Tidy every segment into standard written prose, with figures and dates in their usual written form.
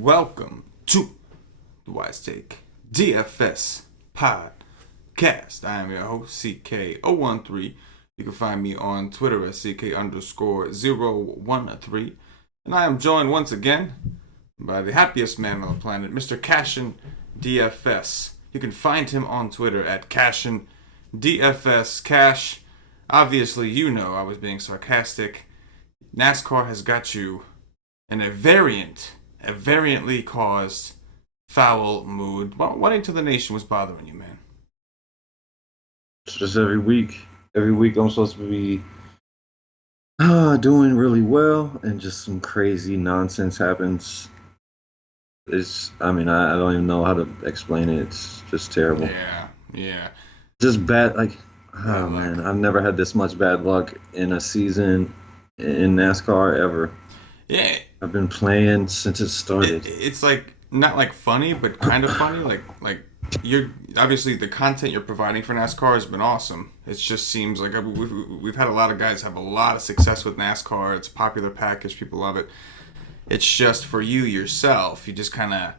welcome to the Wise Take DFS podcast. I am your host, CK013. You can find me on Twitter at CK_013. And I am joined once again by the happiest man on the planet, Mr. CashinDFS. You can find him on Twitter at CashinDFS. Cash, obviously you know I was being sarcastic. NASCAR has got you in a variantly caused foul mood. What into the nation was bothering you, man? It's just every week. Every week I'm supposed to be doing really well, and just some crazy nonsense happens. I don't even know how to explain it. It's just terrible. Yeah. Just bad, man, I've never had this much bad luck in a season in NASCAR ever. Yeah. I've been playing since it started. It's like, not like funny, but kind of funny. Like you're obviously the content you're providing for NASCAR has been awesome. It just seems like we've had a lot of guys have a lot of success with NASCAR. It's a popular package. People love it. It's just for you yourself. You just kind of,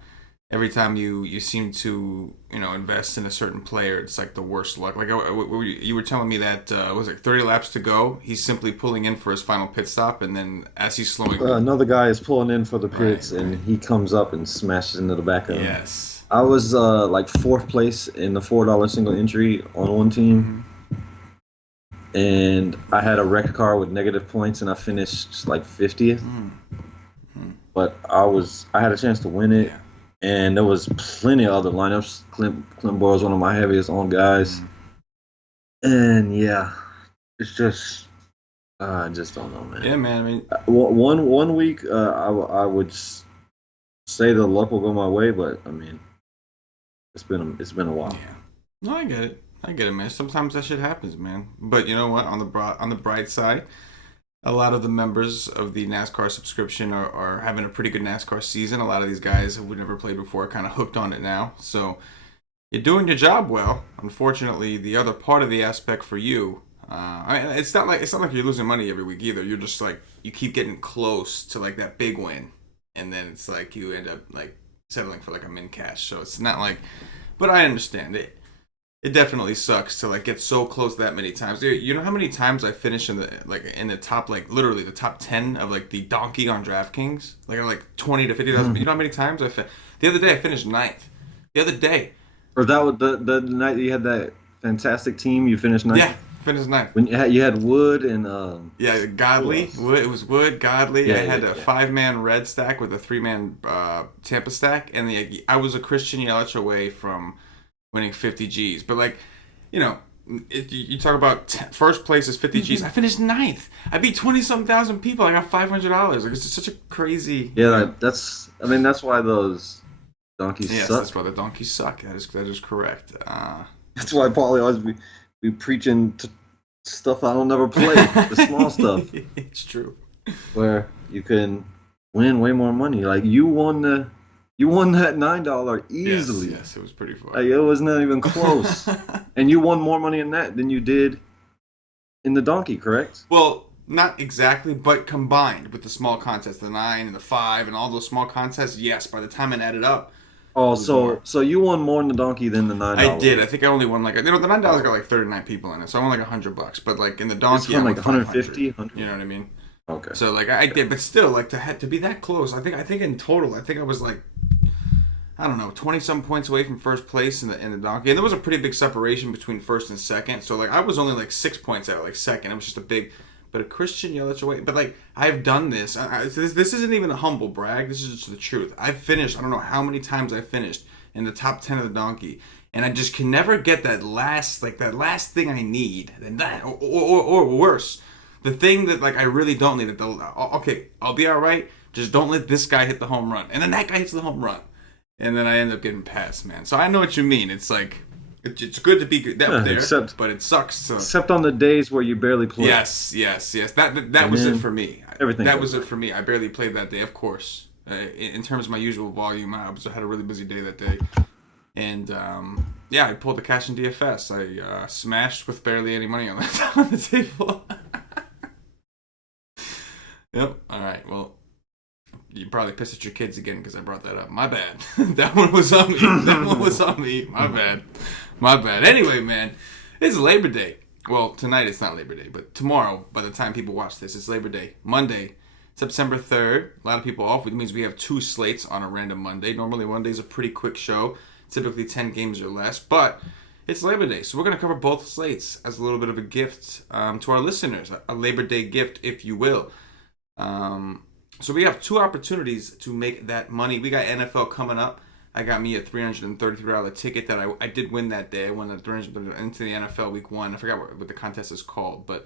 every time you seem to, invest in a certain player, it's like the worst luck. Like you were telling me that, was it 30 laps to go? He's simply pulling in for his final pit stop, and then as he's slowing... another guy is pulling in for the pits, right. And he comes up and smashes into the back of him. Yes. I was fourth place in the $4 single entry on one team. Mm-hmm. And I had a wrecked car with negative points, and I finished 50th. Mm-hmm. But I had a chance to win it. Yeah. And there was plenty of other lineups. Clint Boyle was one of my heaviest on guys. Mm-hmm. And yeah, it's just, I just don't know, man. Yeah, man. I mean, one week, I would say the luck will go my way, but I mean, it's been a while. Yeah. No, I get it, man. Sometimes that shit happens, man. But you know what? On the bright side, a lot of the members of the NASCAR subscription are having a pretty good NASCAR season. A lot of these guys who never played before are kind of hooked on it now. So you're doing your job well. Unfortunately, the other part of the aspect for you, it's not like you're losing money every week either. You're just like, you keep getting close to like that big win, and then it's like you end up like settling for like a min cash. So it's not like, but I understand it. It definitely sucks to like get so close that many times. Dude, you know how many times I finish in the top, like literally the top 10 of like the donkey on DraftKings? Like 20 to 50,000. You know how many times the other day I finished 9th. The other day. Or that was the night that you had that fantastic team, you finished 9th? Yeah, finished 9th. When you had Wood and Godley. It was Wood, Godley. Yeah, I had a 5-man red stack with a 3-man Tampa stack, and I was a Christian Yelich away from winning 50 G's. But like, you talk about first place is 50 G's. I finished 9th. I beat 20-some thousand people. I got $500. Like, it's just such a crazy... Yeah, that's why those donkeys suck. Yes, that's why the donkeys suck. That is correct. That's why Paulie always be preaching to stuff I don't never play. The small stuff. It's true. Where you can win way more money. Like, you won that $9 easily. Yes, it was pretty fun. Like, it was not even close. And you won more money in that than you did in the donkey, correct? Well, not exactly, but combined with the small contests, the 9 and the 5 and all those small contests, yes, by the time it added up. Oh, so you won more in the donkey than the $9. I did. I think I only won the $9 got like 39 people in it, so I won like $100. But like in the donkey, I won like 150. You know what I mean? Okay. So like I did, but still, like to be that close, I think in total, I think I was like, I don't know, 20-some points away from first place in the donkey. And there was a pretty big separation between first and second. So, like, I was only, like, 6 points out, like, second. It was just but a Christian Yelich away. But, like, I've done this. This isn't even a humble brag. This is just the truth. I've finished, I don't know how many times I finished in the top 10 of the donkey. And I just can never get that last thing I need. Or worse. The thing that, like, I really don't need. Okay, I'll be all right. Just don't let this guy hit the home run. And then that guy hits the home run. And then I end up getting passed, man. So I know what you mean. It's like, it's good to be there, but it sucks. Except on the days where you barely play. Yes. That was it for me. Everything. Was it for me. I barely played that day, of course. In terms of my usual volume, I had a really busy day that day. And, I pulled the CashinDFS. I smashed with barely any money on the table. Yep. All right. Well, probably pissed at your kids again because I brought that up. My bad. That one was on me. That one was on me. My bad. My bad. Anyway, man, it's Labor Day. Well, tonight it's not Labor Day, but tomorrow, by the time people watch this, it's Labor Day. Monday, September 3rd. A lot of people off, which means we have 2 slates on a random Monday. Normally, Monday's a pretty quick show, typically 10 games or less, but it's Labor Day, so we're going to cover both slates as a little bit of a gift to our listeners, a Labor Day gift, if you will. So we have 2 opportunities to make that money. We got NFL coming up. I got me a $333 ticket that I did win that day. I won the $333 into the NFL Week 1. I forgot what the contest is called, but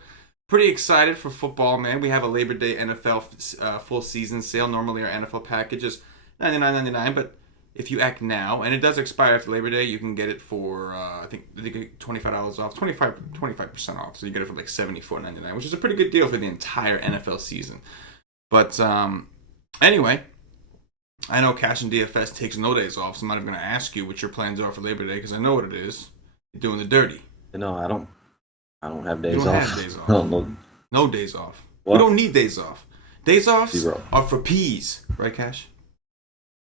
pretty excited for football, man. We have a Labor Day NFL full season sale. Normally our NFL package is $99.99, but if you act now, and it does expire after Labor Day, you can get it for, I think they get $25 off, 25% off. So you get it for like $74.99, which is a pretty good deal for the entire NFL season. But anyway, I know CashinDFS takes no days off, so I'm not even going to ask you what your plans are for Labor Day because I know what it is. You're doing the dirty. No, I don't have days off. You don't have days off. No days off. What? We don't need days off. Days offs are for peas. Right, Cash?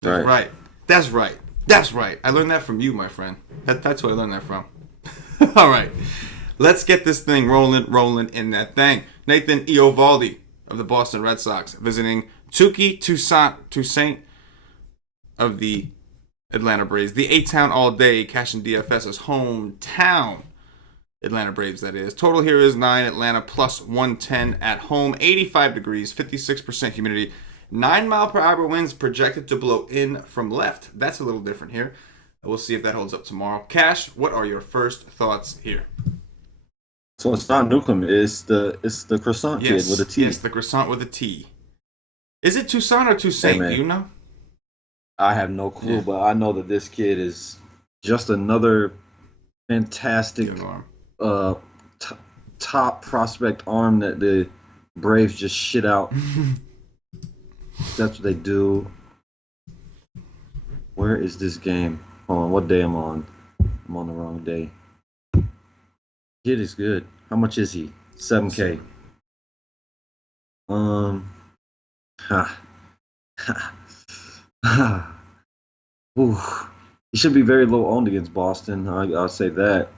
That's right. That's right. That's right. I learned that from you, my friend. That's who I learned that from. All right. Let's get this thing rolling in that thing. Nathan Eovaldi of the Boston Red Sox visiting Touki Toussaint of the Atlanta Braves. The A-Town all day. CashinDFS's hometown. Atlanta Braves, that is. Total here is 9. Atlanta plus 110 at home. 85 degrees, 56% humidity. 9-mile-per-hour winds projected to blow in from left. That's a little different here. We'll see if that holds up tomorrow. Cash, what are your first thoughts here? So it's not Newcomb. It's the croissant kid with a T. Yes, the croissant with a T. Is it Toussaint or Toussaint? Hey, do you know? I have no clue, but I know that this kid is just another fantastic top prospect arm that the Braves just shit out. That's what they do. Where is this game? Hold on, what day I'm on? I'm on the wrong day. Kid is good. How much is he? 7K. Ooh. He should be very low owned against Boston. I'll say that.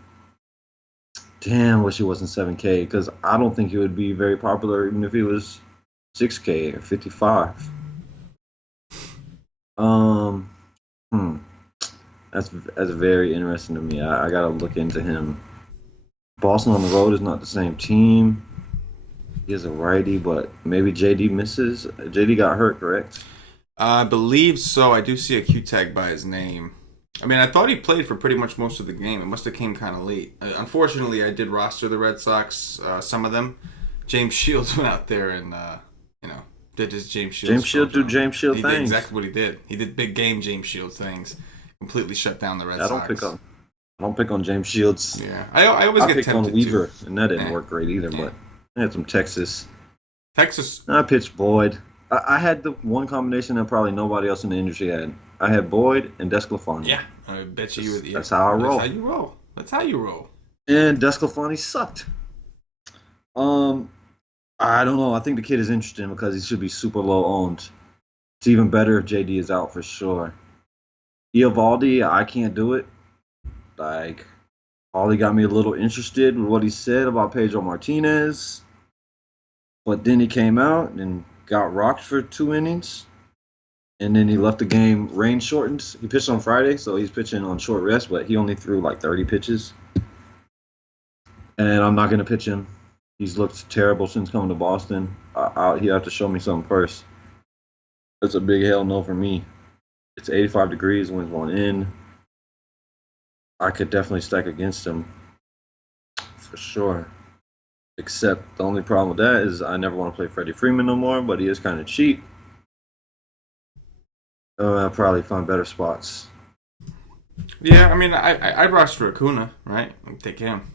Damn, wish he wasn't 7K because I don't think he would be very popular even if he was 6K or 55. That's very interesting to me. I gotta look into him. Boston on the road is not the same team. He is a righty, but maybe JD misses. JD got hurt, correct? I believe so. I do see a Q tag by his name. I mean, I thought he played for pretty much most of the game. It must have came kind of late. Unfortunately, I did roster the Red Sox, some of them. James Shields went out there and, did his James Shields. James Shields do James Shields things. He did exactly what he did. He did big game James Shields things. Completely shut down the Red Sox. I don't pick on James Shields. Yeah, I always get tempted to. I picked on Weaver, and that didn't work great either, but I had some Texas. I pitched Boyd. I had the one combination that probably nobody else in the industry had. I had Boyd and Desclafani. Yeah, I bet you would. That's how I roll. That's how you roll. And Desclafani sucked. I don't know. I think the kid is interesting because he should be super low owned. It's even better if JD is out for sure. Eovaldi, I can't do it. Like, Ollie got me a little interested with what he said about Pedro Martinez. But then he came out and got rocked for 2 innings. And then he left the game rain shortened. He pitched on Friday, so he's pitching on short rest, but he only threw like 30 pitches. And I'm not going to pitch him. He's looked terrible since coming to Boston. He'll have to show me something first. That's a big hell no for me. It's 85 degrees, winds blowing in. I could definitely stack against him for sure. Except the only problem with that is I never want to play Freddie Freeman no more, but he is kind of cheap. I'll probably find better spots. Yeah, I mean, I'd roster Acuna, right? I'd take him.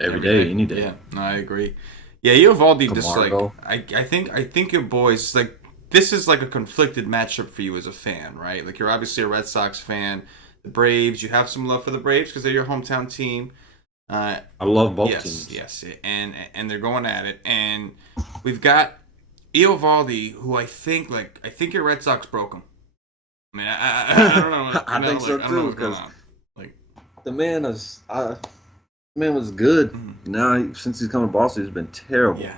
Every day, any day. Yeah, no, I agree. Yeah, Eovaldi just like I think your boys like this is like a conflicted matchup for you as a fan, right? Like you're obviously a Red Sox fan. The Braves, you have some love for the Braves because they're your hometown team. I love both teams. Yes, and they're going at it. And we've got Eovaldi, who I think your Red Sox broke him. I mean, I don't know. I think so I don't know too what's going because on. Like, the man was good. mhm. Now since he's come to Boston, he's been terrible. Yeah,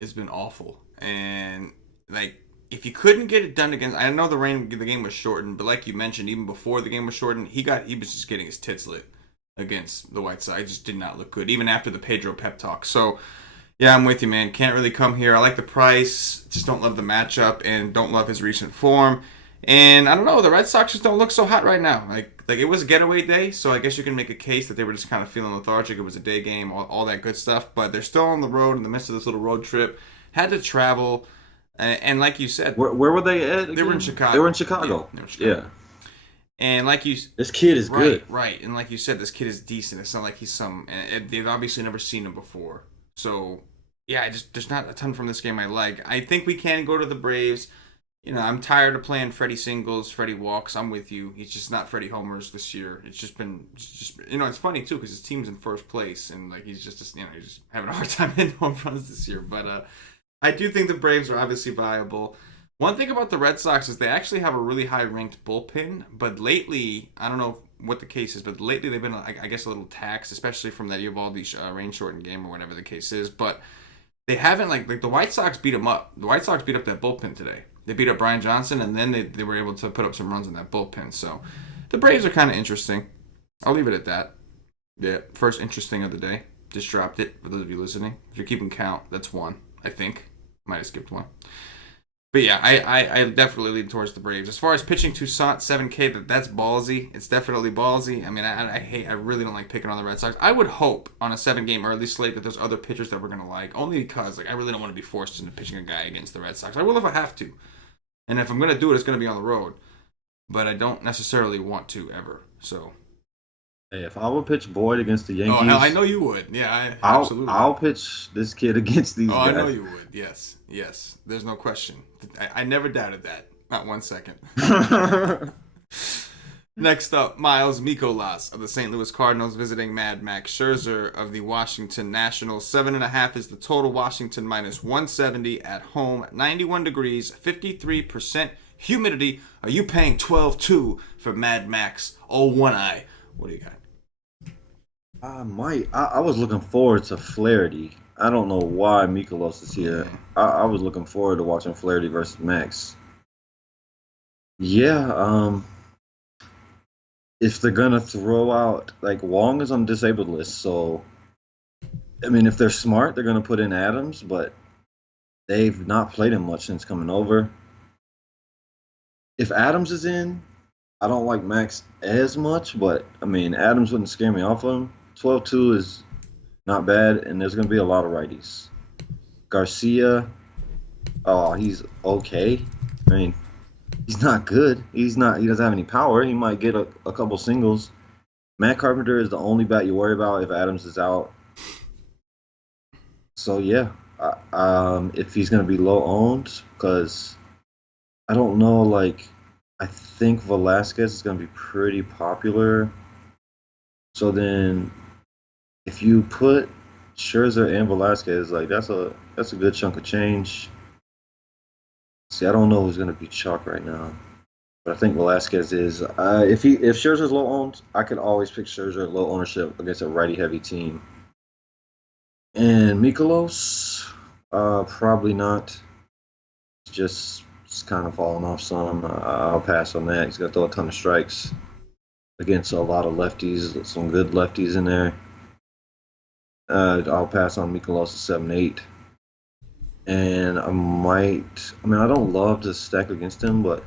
it's been awful. And like, if you couldn't get it done against, I know the game was shortened, but like you mentioned, even before the game was shortened, he was just getting his tits lit against the White Sox. It just did not look good, even after the Pedro pep talk. So yeah, I'm with you, man. Can't really come here. I like the price, just don't love the matchup, and don't love his recent form. And I don't know, the Red Sox just don't look so hot right now. Like it was a getaway day, so I guess you can make a case that they were just kind of feeling lethargic. It was a day game, all that good stuff. But they're still on the road in the midst of this little road trip. Had to travel, and like you said, Where were they at? they were in Again? Chicago. They were in Chicago. Yeah, they were in Chicago. Yeah. And like you, This kid is right, good. right, and like you said, this kid is decent. It's not like he's some. And they've obviously never seen him before, so yeah, there's not a ton from this game I like. I think we can go to the Braves. I'm tired of playing Freddie singles, Freddie walks. I'm with you. He's just not Freddie homers this year. It's just it's funny too because his team's in first place and like he's just having a hard time hitting home runs this year. But I do think the Braves are obviously viable. One thing about the Red Sox is they actually have a really high ranked bullpen, but lately I don't know what the case is, but lately they've been I guess a little taxed, especially from that Eovaldi rain shortened game or whatever the case is. But they haven't like the White Sox beat them up. The White Sox beat up that bullpen today. They beat up Brian Johnson, and then they were able to put up some runs in that bullpen. So the Braves are kind of interesting. I'll leave it at that. Yeah, first interesting of the day. Just dropped it for those of you listening. If you're keeping count, that's one, I think. Might have skipped one. But yeah, I definitely lean towards the Braves. As far as pitching Toussaint 7K, that's ballsy. It's definitely ballsy. I mean, I really don't like picking on the Red Sox. I would hope on a 7-game early slate that there's other pitchers that we're gonna like, only because I really don't want to be forced into pitching a guy against the Red Sox. I will if I have to, and if I'm gonna do it, it's gonna be on the road. But I don't necessarily want to ever. So. Hey, if I would pitch Boyd against the Yankees, Oh, hell, I know you would. Yeah, absolutely. I'll pitch this kid against these guys. I know you would. Yes. There's no question. I never doubted that. Not 1 second. Next up, Miles Mikolas of the St. Louis Cardinals visiting Mad Max Scherzer of the Washington Nationals. 7.5 is the total. Washington minus 170 at home. 91 degrees, 53% humidity. Are you paying 12-2 for Mad Max? Oh, one eye. What do you got? I might. I was looking forward to Flaherty. I don't know why Mikolas is here. I was looking forward to watching Flaherty versus Max. Yeah, if they're gonna throw out like Wong is on disabled list, so I mean if they're smart, they're gonna put in Adams, but they've not played him much since coming over. If Adams is in, I don't like Max as much, but I mean Adams wouldn't scare me off of him. 12-2 is not bad, and there's gonna be a lot of righties. Garcia, oh, he's okay. I mean, he's not good. He doesn't have any power. He might get a couple singles. Matt Carpenter is the only bat you worry about if Adams is out. So yeah, if he's gonna be low owned, because I don't know, like I think Velasquez is gonna be pretty popular. So then, if you put Scherzer and Velasquez, like that's a good chunk of change. See, I don't know who's gonna be chalk right now, but I think Velasquez is. If Scherzer's low owned, I could always pick Scherzer at low ownership against a righty heavy team. And Mikolas, probably not. Just kind of falling off some. I'll pass on that. He's gonna throw a ton of strikes against a lot of lefties, some good lefties in there. I'll pass on Mikolas at 7-8. And I don't love to stack against him, but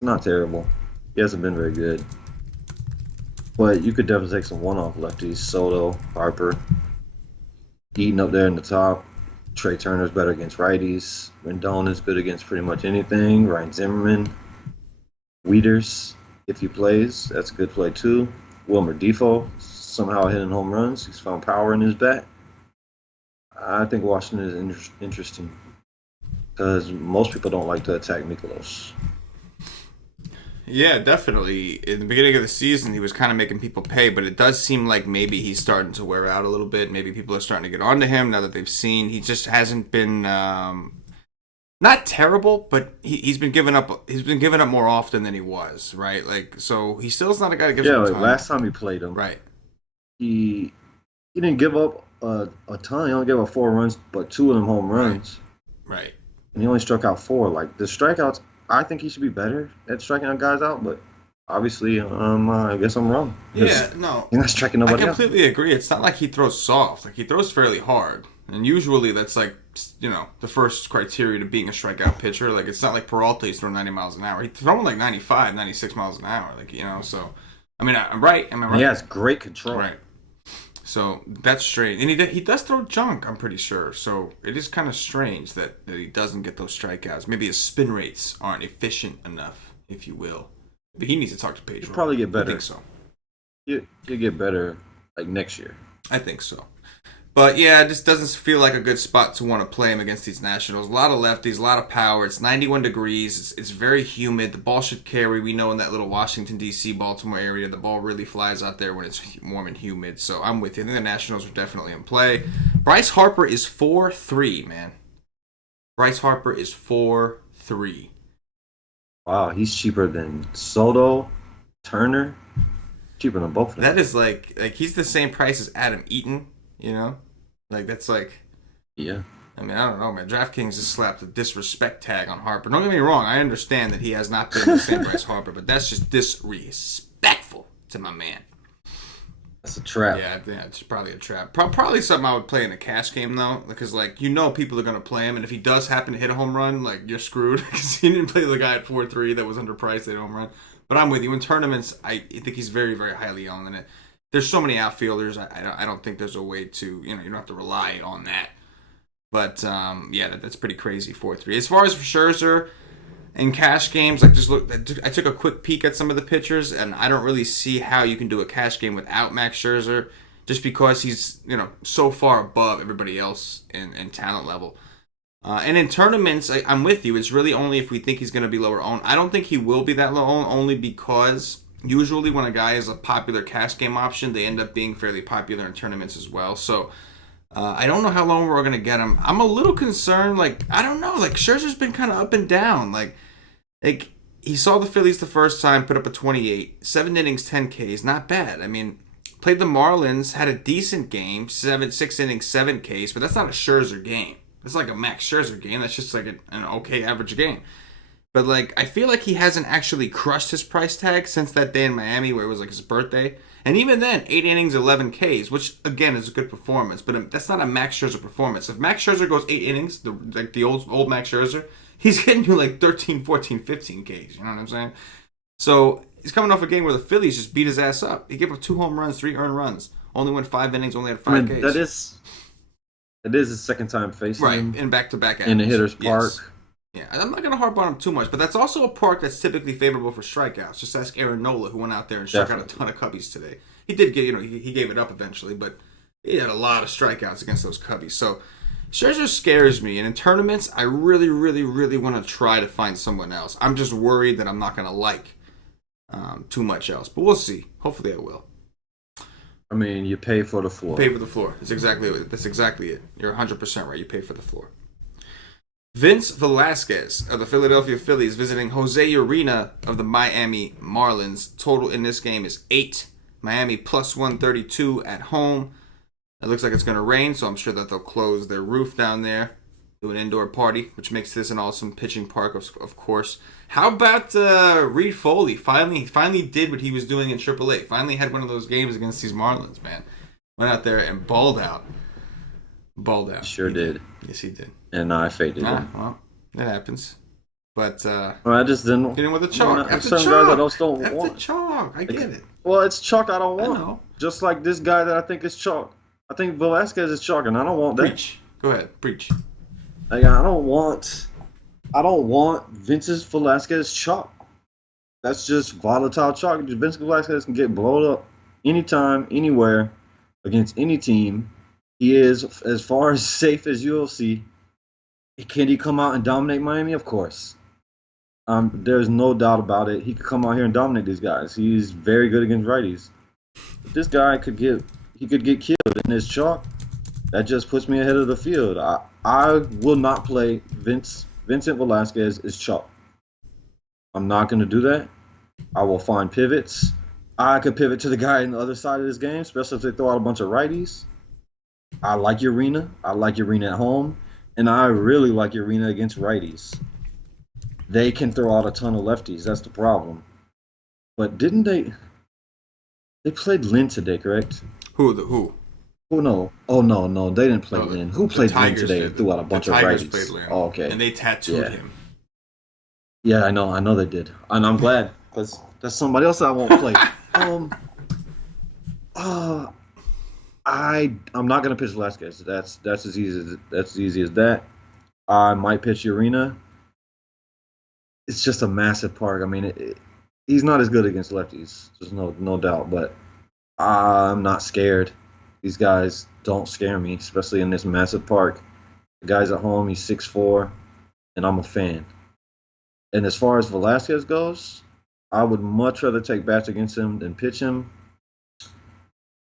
not terrible. He hasn't been very good. But you could definitely take some one-off lefties. Soto, Harper, Eaton up there in the top. Trey Turner's better against righties. Rendon is good against pretty much anything. Ryan Zimmerman. Wieters, if he plays, that's a good play too. Wilmer Defoe, somehow hitting home runs. He's found power in his bat. I think Washington is interesting because most people don't like to attack Mikolas. Yeah, definitely. In the beginning of the season, he was kind of making people pay, but it does seem like maybe he's starting to wear out a little bit. Maybe people are starting to get onto him now that they've seen he just hasn't been not terrible, but he's been giving up. He's been giving up more often than he was, right? Like, so he still is not a guy that gives Yeah, up a like ton. last time he played him, Right, he didn't give up a ton. He only gave up 4 runs, but 2 of them home runs, right. and he only struck out 4. Like the strikeouts, I think he should be better at striking out guys out, but obviously, I guess I'm wrong. Yeah, no, He's not striking I nobody out. completely agree. It's not like he throws soft. Like, he throws fairly hard. And usually that's like, the first criteria to being a strikeout pitcher. Like, it's not like Peralta, he's throwing 90 miles an hour. He's throwing like 95, 96 miles an hour. Like, so, I mean, I'm right. Am I right? He has great control. Right. So that's strange. And he does throw junk, I'm pretty sure. So it is kind of strange that he doesn't get those strikeouts. Maybe his spin rates aren't efficient enough, if you will. But he needs to talk to Pedro. He'll probably get better. I think so. He'll get better like next year. I think so. But yeah, it just doesn't feel like a good spot to want to play him against these Nationals. A lot of lefties, a lot of power. It's 91 degrees. It's very humid. The ball should carry. We know in that little Washington, D.C., Baltimore area, the ball really flies out there when it's warm and humid. So I'm with you. I think the Nationals are definitely in play. Bryce Harper is 4-3, man. Bryce Harper is 4-3. Wow, he's cheaper than Soto, Turner. Cheaper than both of them. That is like he's the same price as Adam Eaton, Like, that's like... Yeah. I mean, I don't know, man. DraftKings just slapped a disrespect tag on Harper. Don't get me wrong. I understand that he has not been the same Bryce Harper, but that's just disrespectful to my man. That's a trap. Yeah, it's probably a trap. Probably something I would play in a cash game, though, because, people are going to play him, and if he does happen to hit a home run, you're screwed, because he didn't play the guy at 4-3 that was underpriced at home run. But I'm with you. In tournaments, I think he's very, very highly owned in it. There's so many outfielders. I don't think there's a way to, you don't have to rely on that. But, that's pretty crazy, 4-3. As far as for Scherzer in cash games, I took a quick peek at some of the pitchers, and I don't really see how you can do a cash game without Max Scherzer, just because he's, so far above everybody else in talent level. And in tournaments, I'm with you. It's really only if we think he's going to be lower owned. I don't think he will be that low owned, only because... usually when a guy is a popular cash game option, they end up being fairly popular in tournaments as well. So I don't know how long we're going to get him. I'm a little concerned. I don't know. Scherzer's been kind of up and down. He saw the Phillies the first time, put up a 28. 7 innings, 10 Ks. Not bad. I mean, played the Marlins, had a decent game. 6 innings, 7 Ks. But that's not a Scherzer game. It's like a Max Scherzer game. That's just like an okay average game. But, I feel like he hasn't actually crushed his price tag since that day in Miami where it was, his birthday. And even then, 8 innings, 11 Ks, which, again, is a good performance. But that's not a Max Scherzer performance. If Max Scherzer goes 8 innings, the old Max Scherzer, he's getting you, 13, 14, 15 Ks. You know what I'm saying? So, he's coming off a game where the Phillies just beat his ass up. He gave up 2 home runs, 3 earned runs. Only went 5 innings, only had 5 Ks. It is his second time facing him. Right, in back-to-back in the hitter's park. Yes. Yeah, I'm not going to harp on him too much, but that's also a park that's typically favorable for strikeouts. Just ask Aaron Nola, who went out there and struck out a ton of Cubbies today. He did get, he gave it up eventually, but he had a lot of strikeouts against those Cubbies. So Scherzer scares me, and in tournaments, I really, really, really want to try to find someone else. I'm just worried that I'm not going to like too much else, but we'll see. Hopefully I will. I mean, you pay for the floor. Pay for the floor. That's exactly it. You're 100% right. You pay for the floor. Vince Velasquez of the Philadelphia Phillies visiting Jose Urena of the Miami Marlins. Total in this game is 8. Miami plus 132 at home. It looks like it's going to rain, so I'm sure that they'll close their roof down there, do an indoor party, which makes this an awesome pitching park, of course. How about Reed Foley? Finally did what he was doing in AAA. Finally had one of those games against these Marlins, man. Went out there and balled out. Sure did. Yes, he did. And I faded him. Well, that happens. But I just didn't. Hit him with a chalk. After certain chalk. guys I just don't want. After chalk. I get it. Well, it's chalk I don't want. I know. Just like this guy that I think is chalk. I think Velasquez is chalk, and I don't want that. Preach. Go ahead. Preach. I don't want Vince's Velasquez chalk. That's just volatile chalk. Vince Velasquez can get blown up anytime, anywhere, against any team. He is as far as safe as you'll see. Can he come out and dominate Miami? Of course. There's no doubt about it. He could come out here and dominate these guys. He's very good against righties. But this guy could get killed in his chalk. That just puts me ahead of the field. I will not play Vincent Velasquez is chalk. I'm not going to do that. I will find pivots. I could pivot to the guy on the other side of this game, especially if they throw out a bunch of righties. I like Urena. I like Urena at home. And I really like Urena against righties. They can throw out a ton of lefties. That's the problem. But didn't they? They played Lynn today, correct? Who? Oh no! Oh no! They didn't play Lynn. Who played Lynn today and threw out a bunch of righties? Played Lynn. Oh, okay. And they tattooed him. Yeah, I know they did, and I'm glad because that's somebody else I won't play. I'm not gonna pitch Velasquez. That's as easy as that. I might pitch Urena. It's just a massive park. I mean, he's not as good against lefties. There's no doubt, but I'm not scared. These guys don't scare me, especially in this massive park. The guy's at home. He's 6'4", and I'm a fan. And as far as Velasquez goes, I would much rather take bats against him than pitch him.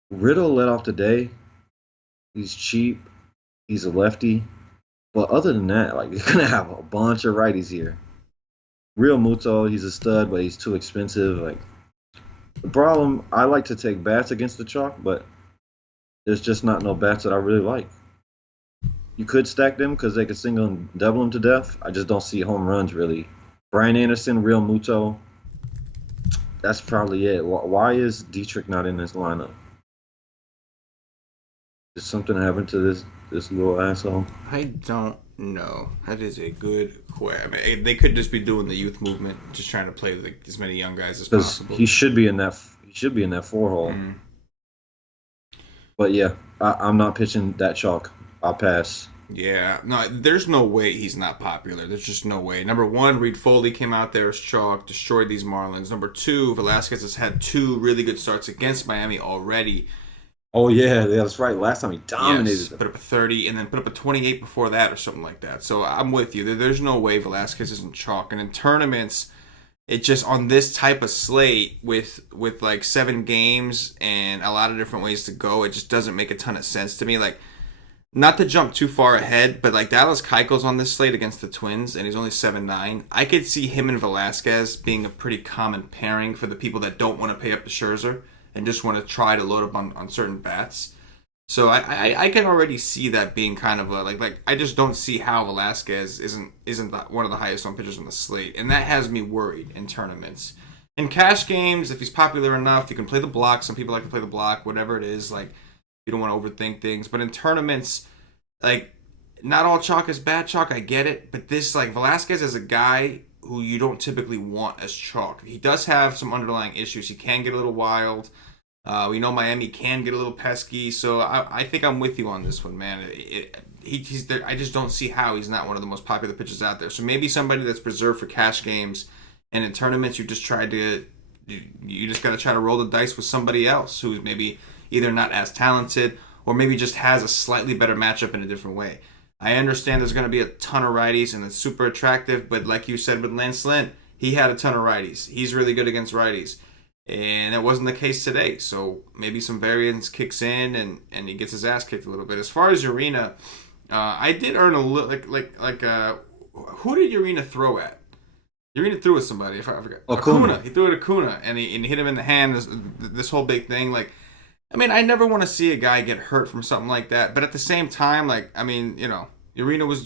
Riddle led off today. He's cheap. He's a lefty. But other than that, like, you're going to have a bunch of righties here. Real Muto, he's a stud, but he's too expensive. Like, the problem, I like to take bats against the chalk, but there's just not no bats that I really like. You could stack them because they could single and double them to death. I just don't see home runs, really. Brian Anderson, Real Muto. That's probably it. Why is Dietrich not in this lineup? Did something happen to this little asshole? I don't know. That is a good question. I mean, they could just be doing the youth movement, just trying to play as many young guys as possible. He should be in that. He should be in that 4-hole. Mm. But yeah, I'm not pitching that chalk. I'll pass. Yeah, no, there's no way he's not popular. There's just no way. Number one, Reed Foley came out there as chalk, destroyed these Marlins. Number two, Velasquez has had 2 really good starts against Miami already. Oh, yeah, that's right. Last time he dominated them. Put up a 30 and then put up a 28 before that or something like that. So I'm with you. There's no way Velasquez isn't chalk. And in tournaments, it just on this type of slate with like 7 games and a lot of different ways to go, it just doesn't make a ton of sense to me. Like, not to jump too far ahead, but like Dallas Keuchel's on this slate against the Twins, and he's only 7'9". I could see him and Velasquez being a pretty common pairing for the people that don't want to pay up to Scherzer and just want to try to load up on certain bats. So I can already see that being kind of a like I just don't see how Velasquez isn't one of the highest on pitchers on the slate, and that has me worried in tournaments. In cash games, if he's popular enough, you can play the block. Some people like to play the block, whatever it is. Like, you don't want to overthink things. But in tournaments, like, not all chalk is bad chalk. I get it. But this, like, Velasquez is a guy who you don't typically want as chalk. He does have some underlying issues. He can get a little wild. We know Miami can get a little pesky. So I think I'm with you on this one, man. He's there. I just don't see how he's not one of the most popular pitchers out there. So maybe somebody that's preserved for cash games. And in tournaments, you just got to try to roll the dice with somebody else who's maybe either not as talented or maybe just has a slightly better matchup in a different way. I understand there's going to be a ton of righties and it's super attractive, but like you said with Lance Lynn, he had a ton of righties. He's really good against righties. And that wasn't the case today. So maybe some variance kicks in and he gets his ass kicked a little bit. As far as Urena, I did earn a little, who did Urena throw at? Urena threw at somebody. I forgot. Acuna. He threw at Acuna and he hit him in the hand. This whole big thing. Like, I mean, I never want to see a guy get hurt from something like that. But at the same time, like, I mean, you know, Urena was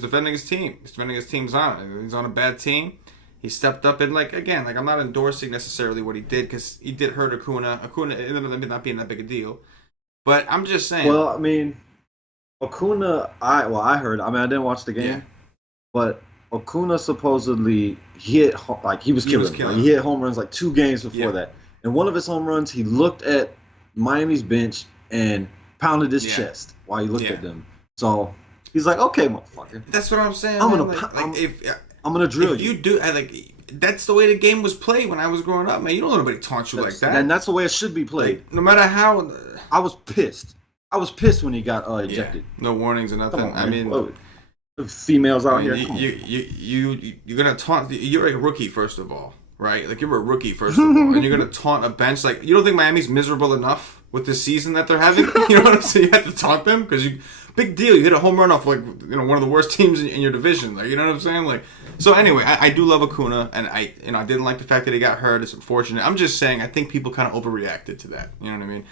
defending his team. He's defending his team's honor. He's on a bad team. He stepped up and, like, again, like, I'm not endorsing necessarily what he did because he did hurt Acuna. Acuna ended up not being that big a deal. But I'm just saying. Well, I mean, Acuna, I heard. I mean, I didn't watch the game. Yeah. But Acuna supposedly hit, like, he was killing. Like, he hit home runs, like, 2 games before that. And one of his home runs, he looked at Miami's bench and pounded his chest while he looked at them. So he's like, "Okay, motherfucker." That's what I'm saying. I'm gonna drill you. If you do, that's the way the game was played when I was growing up, man. You don't let nobody taunt you like that. And that's the way it should be played. Like, no matter how. I was pissed. I was pissed when he got ejected. No warnings or nothing. On, I mean, females I out mean, here. Come you're gonna taunt. You're a rookie, first of all, right? Like you're a rookie, first of all, and you're gonna taunt a bench. Like you don't think Miami's miserable enough with the season that they're having? You know what I'm saying? You have to taunt them because you big deal. You hit a home run off like one of the worst teams in your division. Like you know what I'm saying? Like so. Anyway, I do love Acuna, and I didn't like the fact that he got hurt. It's unfortunate. I'm just saying I think people kind of overreacted to that. You know what I mean?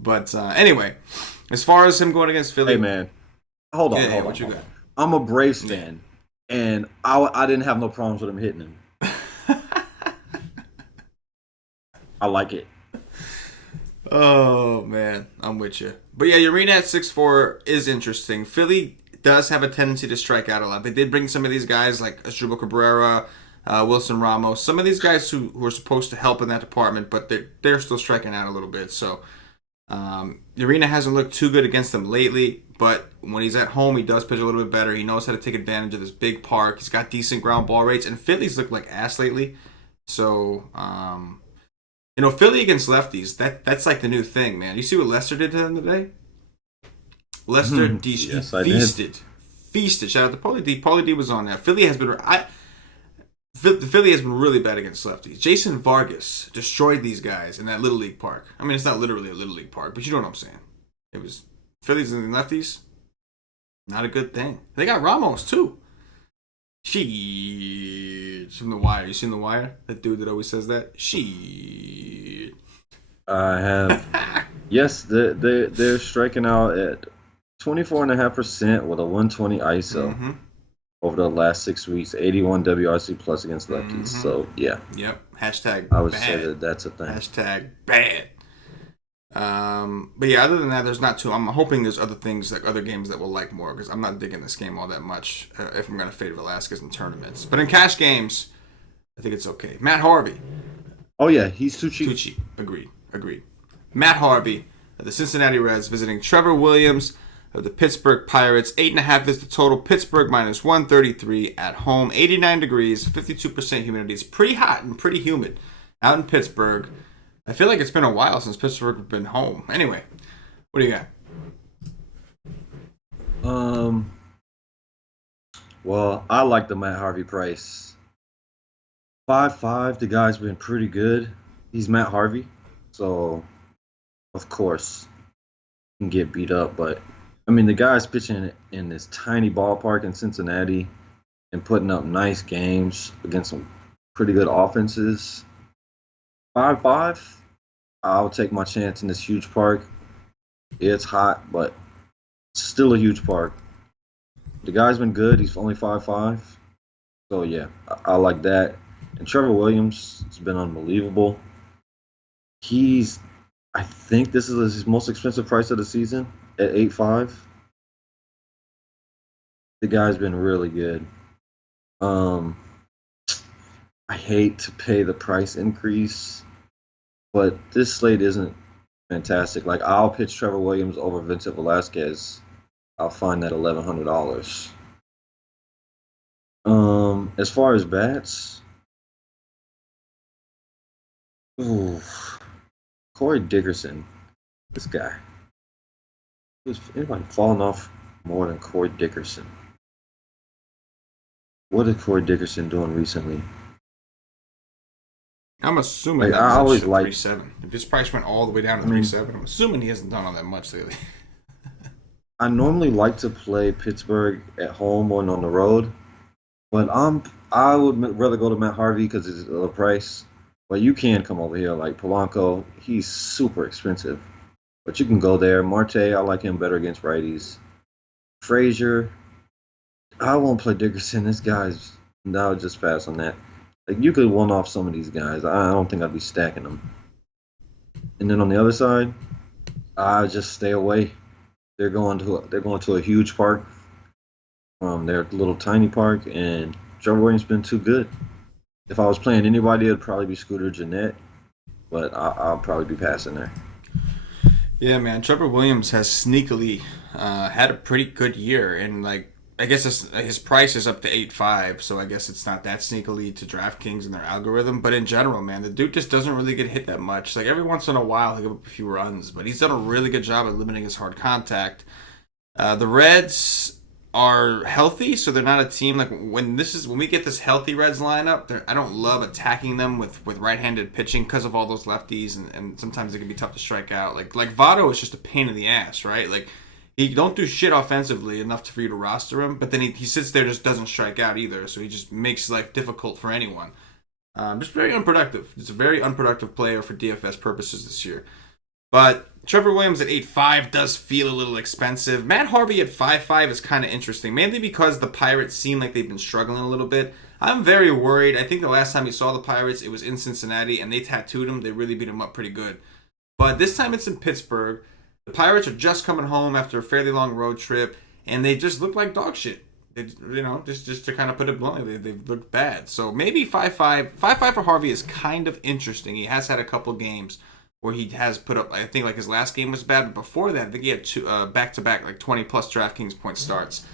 But anyway, as far as him going against Philly, Hey man, hold on, yeah, hold on. what you got? I'm a Braves fan, and I didn't have no problems with him hitting him. I like it. Oh man, I'm with you. But yeah, Urena at 6'4" is interesting. Philly does have a tendency to strike out a lot. They did bring some of these guys like Asdrubal Cabrera, Wilson Ramos, some of these guys who are supposed to help in that department, but they're still striking out a little bit. So Urena hasn't looked too good against them lately, but when he's at home, he does pitch a little bit better. He knows how to take advantage of this big park. He's got decent ground ball rates, and Philly's looked like ass lately. So Philly against lefties, that's like the new thing, man. You see what Lester did to them today? Lester Yes, I feasted. did. Feasted. Shout out to Paulie D. Paulie D was on that. Philly has been Philly has been really bad against lefties. Jason Vargas destroyed these guys in that Little League park. I mean, it's not literally a Little League park, but you know what I'm saying. It was Phillies and lefties. Not a good thing. They got Ramos, too. Shit. From The Wire. You seen The Wire? That dude that always says that? Shit. I have. Yes, they're striking out at 24.5% with a 120 ISO Mm-hmm. over the last 6 weeks, 81 WRC plus against lefties. Mm-hmm. So yeah, Yep. Hashtag I would bad. say that's a thing. Hashtag bad. But yeah, other than that, there's not too. I'm hoping there's other things, like other games that we'll like more, because I'm not digging this game all that much if I'm going to fade Velasquez in tournaments. But in cash games, I think it's okay. Matt Harvey. Oh yeah, he's too cheap. Too cheap. Agreed. Matt Harvey of the Cincinnati Reds visiting Trevor Williams of the Pittsburgh Pirates. 8.5 is the total. Pittsburgh minus 133 at home. 89 degrees, 52% humidity. It's pretty hot and pretty humid out in Pittsburgh. I feel like it's been a while since Pittsburgh has been home. Anyway, what do you got? Well, I like the Matt Harvey price. 5.5. The guy's been pretty good. He's Matt Harvey, so of course he can get beat up. But I mean, the guy's pitching in this tiny ballpark in Cincinnati and putting up nice games against some pretty good offenses. 5.5. I'll take my chance in this huge park. It's hot, but it's still a huge park. The guy's been good. He's only 5.5. So, yeah, I like that. And Trevor Williams has been unbelievable. I think this is his most expensive price of the season at 8.5. The guy's been really good. I hate to pay the price increase, but this slate isn't fantastic. Like, I'll pitch Trevor Williams over Vincent Velasquez. I'll find that $1,100. As far as bats, Corey Dickerson, this guy. Is anybody falling off more than Corey Dickerson? What is Corey Dickerson doing recently? I'm assuming Like, that I much always at like 3.7. If his price went all the way down to 3.7, I'm assuming he hasn't done all that much lately. I normally like to play Pittsburgh at home or on the road, but I would rather go to Matt Harvey because it's a low price. But you can come over here like Polanco. He's super expensive, but you can go there. Marte, I like him better against righties. Frazier, I won't play Dickerson. This guy's I'll just pass on that. Like you could one off some of these guys. I don't think I'd be stacking them. And then on the other side, I just stay away. They're going to a huge park from their little tiny park, and Trevor Williams been too good. If I was playing anybody, it'd probably be Scooter Gennett, but I'll probably be passing there. Yeah, man. Trevor Williams has sneakily had a pretty good year, and like I guess his price is up to 8.5, so I guess it's not that sneakily to DraftKings and their algorithm. But in general, man, the dude just doesn't really get hit that much. Like every once in a while, he'll give up a few runs, but he's done a really good job at limiting his hard contact. The Reds, are healthy, so they're not a team like when we get this healthy Reds lineup. I don't love attacking them with right-handed pitching because of all those lefties, and sometimes it can be tough to strike out. Like Votto is just a pain in the ass, right? Like he don't do shit offensively enough for you to roster him, but then he sits there just doesn't strike out either, so he just makes life difficult for anyone. Just very unproductive. It's a very unproductive player for DFS purposes this year. But Trevor Williams at 8.5 does feel a little expensive. Matt Harvey at 5.5 is kind of interesting, mainly because the Pirates seem like they've been struggling a little bit. I'm very worried. I think the last time we saw the Pirates, it was in Cincinnati, and they tattooed him. They really beat him up pretty good. But this time it's in Pittsburgh. The Pirates are just coming home after a fairly long road trip, and they just look like dog shit. Just to kind of put it bluntly, they look bad. So maybe 5.5. 5.5 for Harvey is kind of interesting. He has had a couple games where he has put up, I think like his last game was bad, but before that, I think he had two back-to-back like 20-plus DraftKings point starts.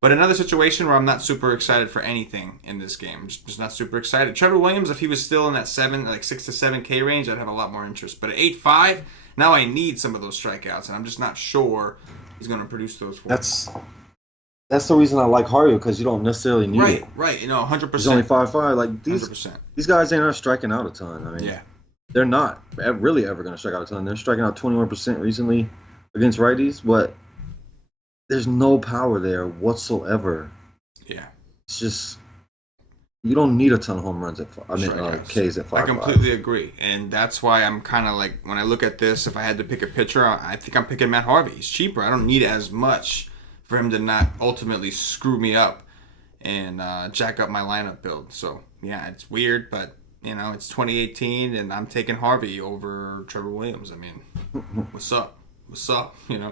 But another situation where I'm not super excited for anything in this game. Just not super excited. Trevor Williams, if he was still in that 6 to 7K range, I'd have a lot more interest. But at 8.5, now I need some of those strikeouts, and I'm just not sure he's going to produce those for me. That's the reason I like Harvey, because you don't necessarily need it. Right, 100%. He's only 5.5. Like 100%. These guys ain't striking out a ton. I mean, yeah. They're not really ever going to strike out a ton. They're striking out 21% recently against righties, but there's no power there whatsoever. Yeah. It's just, you don't need a ton of home runs Ks at 5.5. I completely agree. And that's why I'm kind of like, when I look at this, if I had to pick a pitcher, I think I'm picking Matt Harvey. He's cheaper. I don't need as much for him to not ultimately screw me up and jack up my lineup build. So, yeah, it's weird, but it's 2018, and I'm taking Harvey over Trevor Williams. I mean, what's up? Yeah,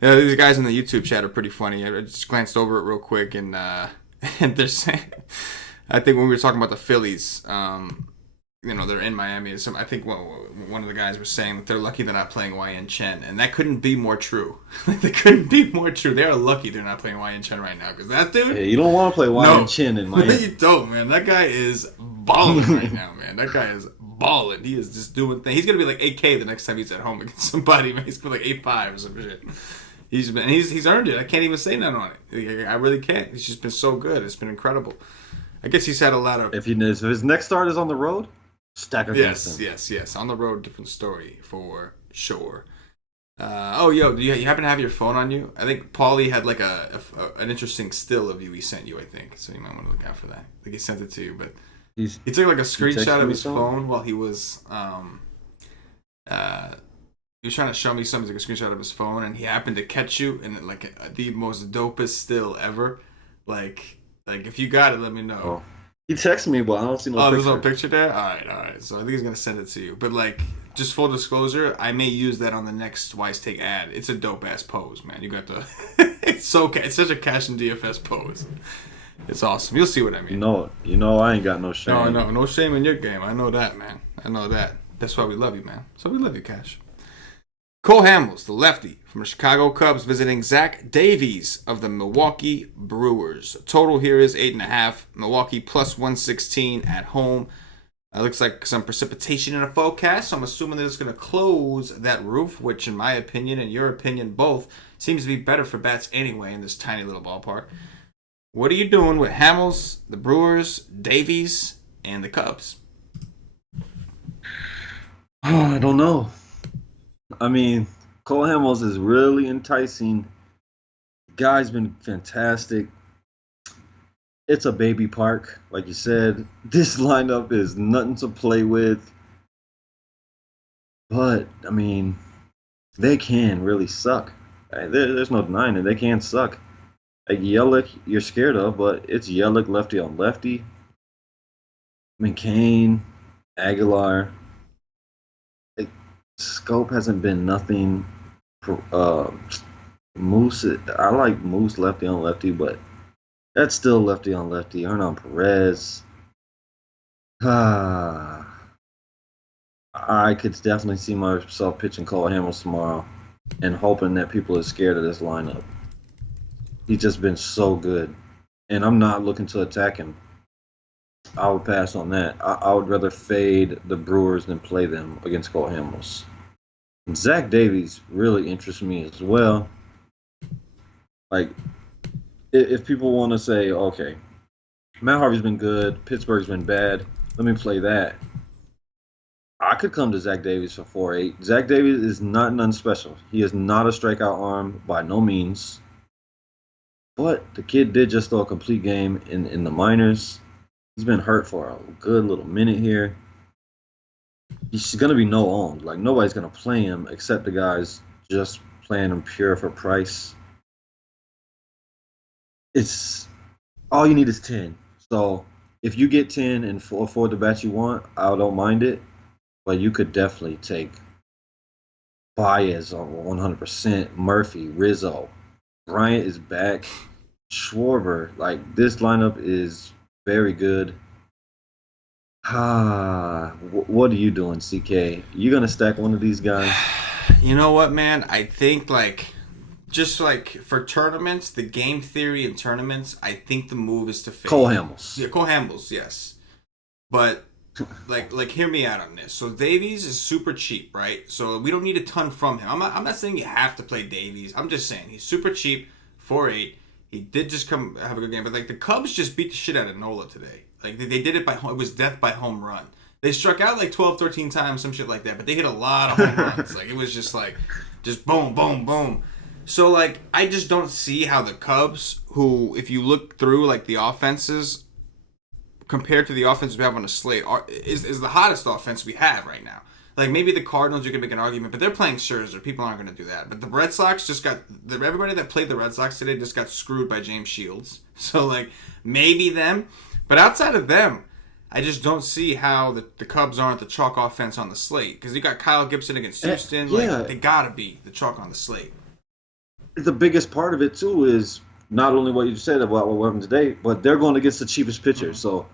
these guys in the YouTube chat are pretty funny. I just glanced over it real quick, and they're saying, I think when we were talking about the Phillies, they're in Miami. So I think one of the guys was saying that they're lucky they're not playing YN Chen, and that couldn't be more true. They couldn't be more true. They are lucky they're not playing YN Chen right now, because that dude. Hey, you don't want to play YN Chen in Miami. No, you don't, man. That guy is balling right now, man. That guy is balling. He is just doing things. He's gonna be like 8K the next time he's at home against somebody. Man, he's gonna be like 8.5 or some shit. He's earned it. I can't even say nothing on it. I really can't. He's just been so good. It's been incredible. I guess he's had a lot of. If his next start is on the road, stack against him. Yes. On the road, different story for sure. Do you happen to have your phone on you? I think Paulie had like an interesting still of you he sent you, I think. So you might want to look out for that. I think he sent it to you, but he took like a screenshot of his phone while he was he was trying to show me something, like a screenshot of his phone, and he happened to catch you in like the most dopest still ever. Like if you got it, let me know. Oh. He texted me, but I don't see no picture. There's no picture there? All right. So I think he's going to send it to you. But, just full disclosure, I may use that on the next Wise Take ad. It's a dope-ass pose, man. You got the... it's such a CashinDFS pose. It's awesome. You'll see what I mean. I ain't got no shame. No shame in your game. I know that, man. I know that. That's why we love you, man. So we love you, Cash. Cole Hamels, the lefty from the Chicago Cubs, visiting Zach Davies of the Milwaukee Brewers. Total here is 8.5. Milwaukee plus 116 at home. Looks like some precipitation in a forecast, so I'm assuming that it's going to close that roof, which in my opinion and your opinion both seems to be better for bats anyway in this tiny little ballpark. What are you doing with Hamels, the Brewers, Davies, and the Cubs? I don't know. I mean, Cole Hamels is really enticing. Guy's been fantastic. It's a baby park, like you said. This lineup is nothing to play with. But, I mean, they can really suck. There's no denying it. They can suck. Like Yelich, you're scared of, but it's Yelich lefty on lefty. McCain, Aguilar. Scope hasn't been nothing. Moose, I like Moose lefty on lefty, but that's still lefty on lefty. Hernan Perez. I could definitely see myself pitching Cole Hamels tomorrow and hoping that people are scared of this lineup. He's just been so good. And I'm not looking to attack him. I would pass on that. I would rather fade the Brewers than play them against Cole Hamels. Zach Davies really interests me as well. Like, if people want to say, okay, Matt Harvey's been good, Pittsburgh's been bad, let me play that. I could come to Zach Davies for 4.8. Zach Davies is not nothing special. He is not a strikeout arm by no means. But the kid did just throw a complete game in the minors. He's been hurt for a good little minute here. He's going to be no owned. Like, nobody's going to play him except the guys just playing him pure for price. It's all you need is 10. So if you get 10 and afford the bat you want, I don't mind it. But you could definitely take Baez on 100%, Murphy, Rizzo. Bryant is back. Schwarber. Like, this lineup is very good. What are you doing, CK? You going to stack one of these guys? You know what, man? I think, just for tournaments, the game theory in tournaments, I think the move is to fade. Cole Hamels. Yeah, Cole Hamels, yes. But, hear me out on this. So, Davies is super cheap, right? So, we don't need a ton from him. I'm not saying you have to play Davies. I'm just saying he's super cheap, 4.8. He did just come have a good game. But, the Cubs just beat the shit out of Nola today. They did it it was death by home run. They struck out 12, 13 times, some shit like that. But they hit a lot of home runs. It was just boom, boom, boom. So, I just don't see how the Cubs, who, if you look through, the offenses, compared to the offense we have on the slate, is the hottest offense we have right now. Maybe the Cardinals, you can make an argument, but they're playing Scherzer. People aren't going to do that. But the Red Sox just everybody that played the Red Sox today just got screwed by James Shields. So, maybe them. But outside of them, I just don't see how the Cubs aren't the chalk offense on the slate. Because you got Kyle Gibson against Houston. Yeah. They got to be the chalk on the slate. The biggest part of it, too, is not only what you said about what happened today, but they're going against the cheapest pitcher. Mm-hmm. So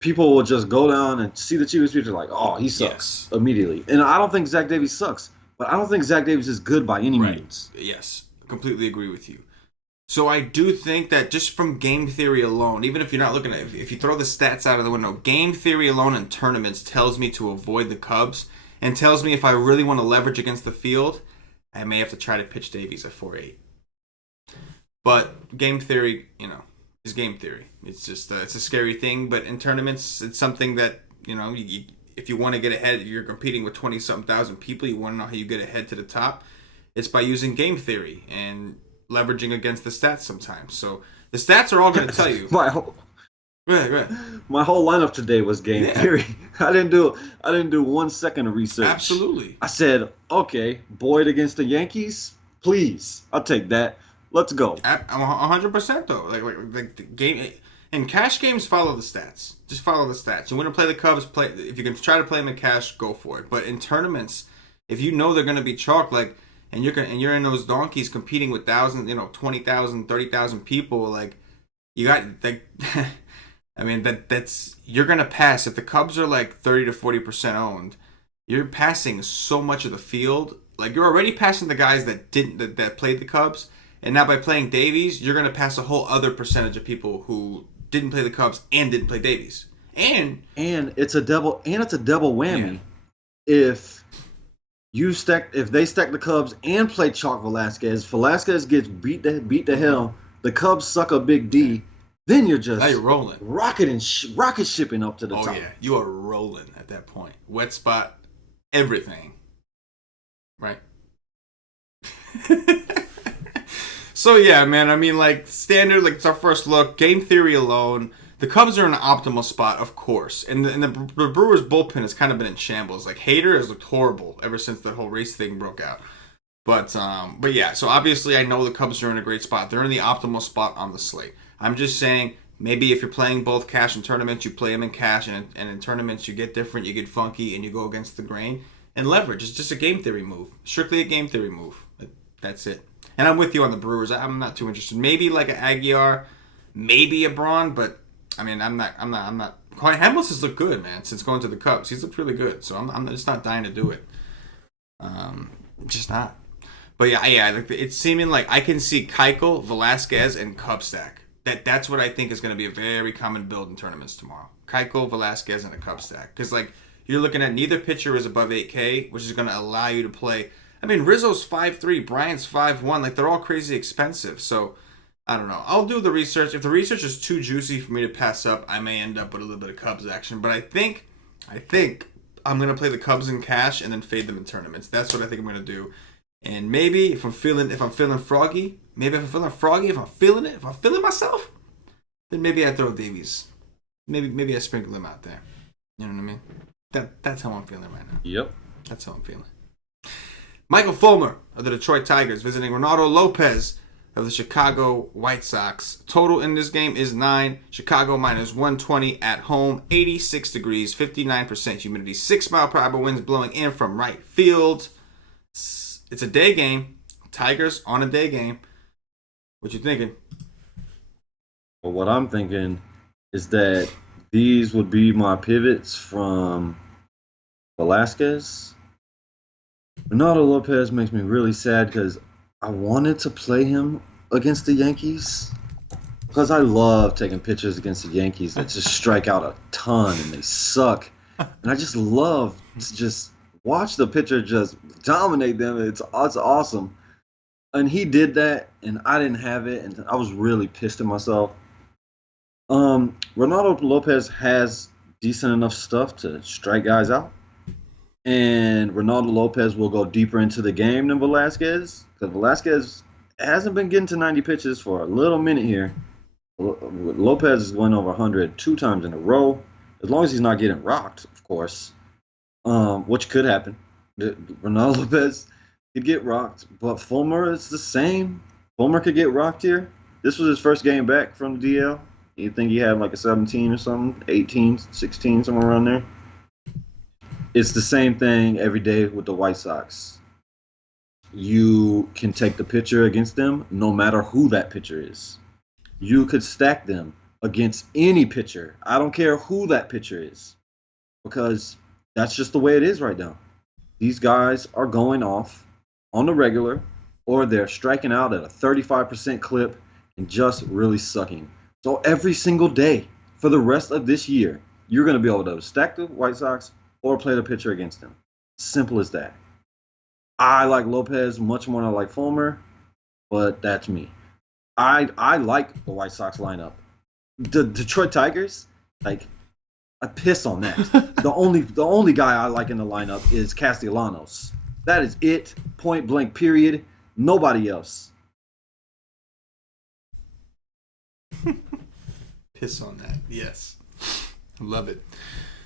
people will just go down and see the cheapest pitcher oh, he sucks immediately. And I don't think Zach Davies sucks, but I don't think Zach Davies is good by any means. Yes, completely agree with you. So I do think that just from game theory alone, even if you're not looking at if you throw the stats out of the window, game theory alone in tournaments tells me to avoid the Cubs and tells me if I really want to leverage against the field, I may have to try to pitch Davies at 4.8. But game theory, is game theory. It's just it's a scary thing. But in tournaments, it's something that if you want to get ahead, you're competing with 20-something thousand people. You want to know how you get ahead to the top. It's by using game theory and leveraging against the stats sometimes. So the stats are all going to tell you. My whole lineup today was game theory. I didn't do 1 second of research. Absolutely. I said, okay, Boyd against the Yankees, please, I'll take that. Let's go. I'm 100% though. The game in cash games, follow the stats. Just follow the stats. You want to play the Cubs, play. If you can try to play them in cash, go for it. But in tournaments, if you know they're going to be chalk, and you're in those donkeys competing with 20,000, 30,000 people, you got I mean that's you're gonna pass if the Cubs are 30 to 40% owned. You're passing so much of the field. You're already passing the guys that played the Cubs. And now by playing Davies, you're going to pass a whole other percentage of people who didn't play the Cubs and didn't play Davies. And it's a double whammy. Yeah. If they stack the Cubs and play Chalk Velasquez gets beat to hell. The Cubs suck a big D. Then you're just now you're rolling, rocket shipping up to the top. Oh yeah, you are rolling at that point. Wet spot, everything, right? So yeah, man. I mean, standard. It's our first look. Game theory alone, the Cubs are in an optimal spot, of course, and the Brewers bullpen has kind of been in shambles. Hader has looked horrible ever since the whole race thing broke out. But yeah. So obviously, I know the Cubs are in a great spot. They're in the optimal spot on the slate. I'm just saying, maybe if you're playing both cash and tournaments, you play them in cash, and in tournaments you get different, you get funky, and you go against the grain and leverage. It's just a game theory move, strictly a game theory move. That's it. And I'm with you on the Brewers. I'm not too interested. Maybe an Aguilar, maybe a Braun, but I mean, I'm not. Hamels has looked good, man, since going to the Cubs. He's looked really good, so I'm just not dying to do it. Just not. But yeah. It's seeming I can see Keuchel, Velasquez, and Cub stack. That's what I think is going to be a very common build in tournaments tomorrow. Keuchel, Velasquez, and a Cub stack. Because you're looking at neither pitcher is above 8K, which is going to allow you to play. I mean, Rizzo's 5'3", Bryant's 5'1". They're all crazy expensive. So I don't know. I'll do the research. If the research is too juicy for me to pass up, I may end up with a little bit of Cubs action. But I think I'm gonna play the Cubs in cash and then fade them in tournaments. That's what I think I'm gonna do. And maybe if I'm feeling froggy, if I'm feeling myself, then maybe I throw Davies. Maybe I sprinkle him out there. You know what I mean? That's how I'm feeling right now. Yep. That's how I'm feeling. Michael Fulmer of the Detroit Tigers visiting Ronaldo Lopez of the Chicago White Sox. Total in this game is 9. Chicago minus 120 at home. 86 degrees, 59% humidity. 6 mile per hour winds blowing in from right field. It's a day game. Tigers on a day game. What you thinking? Well, what I'm thinking is that these would be my pivots from Velasquez. Ronaldo Lopez makes me really sad because I wanted to play him against the Yankees because I love taking pitchers against the Yankees that just strike out a ton and they suck. And I just love to just watch the pitcher just dominate them. It's awesome. And he did that, and I didn't have it, and I was really pissed at myself. Ronaldo Lopez has decent enough stuff to strike guys out. And Ronaldo Lopez will go deeper into the game than Velasquez, because Velasquez hasn't been getting to 90 pitches for a little minute here. Lopez is going over 100 2 times in a row, as long as he's not getting rocked, of course, which could happen. Ronaldo Lopez could get rocked, but Fulmer is the same. Fulmer could get rocked here. This was his first game back from the DL. You think he had like a 17 or something, 18, 16, somewhere around there? It's the same thing every day with the White Sox. You can take the pitcher against them no matter who that pitcher is. You could stack them against any pitcher. I don't care who that pitcher is, because that's just the way it is right now. These guys are going off on the regular, or they're striking out at a 35% clip and just really sucking. So every single day for the rest of this year, you're going to be able to stack the White Sox or play the pitcher against them. Simple as that. I like Lopez much more than I like Fulmer, but that's me. I like the White Sox lineup. The Detroit Tigers, like, I piss on that. The only guy I like in the lineup is Castellanos. That is it. Point blank. Period. Nobody else. Piss on that. Yes. Love it.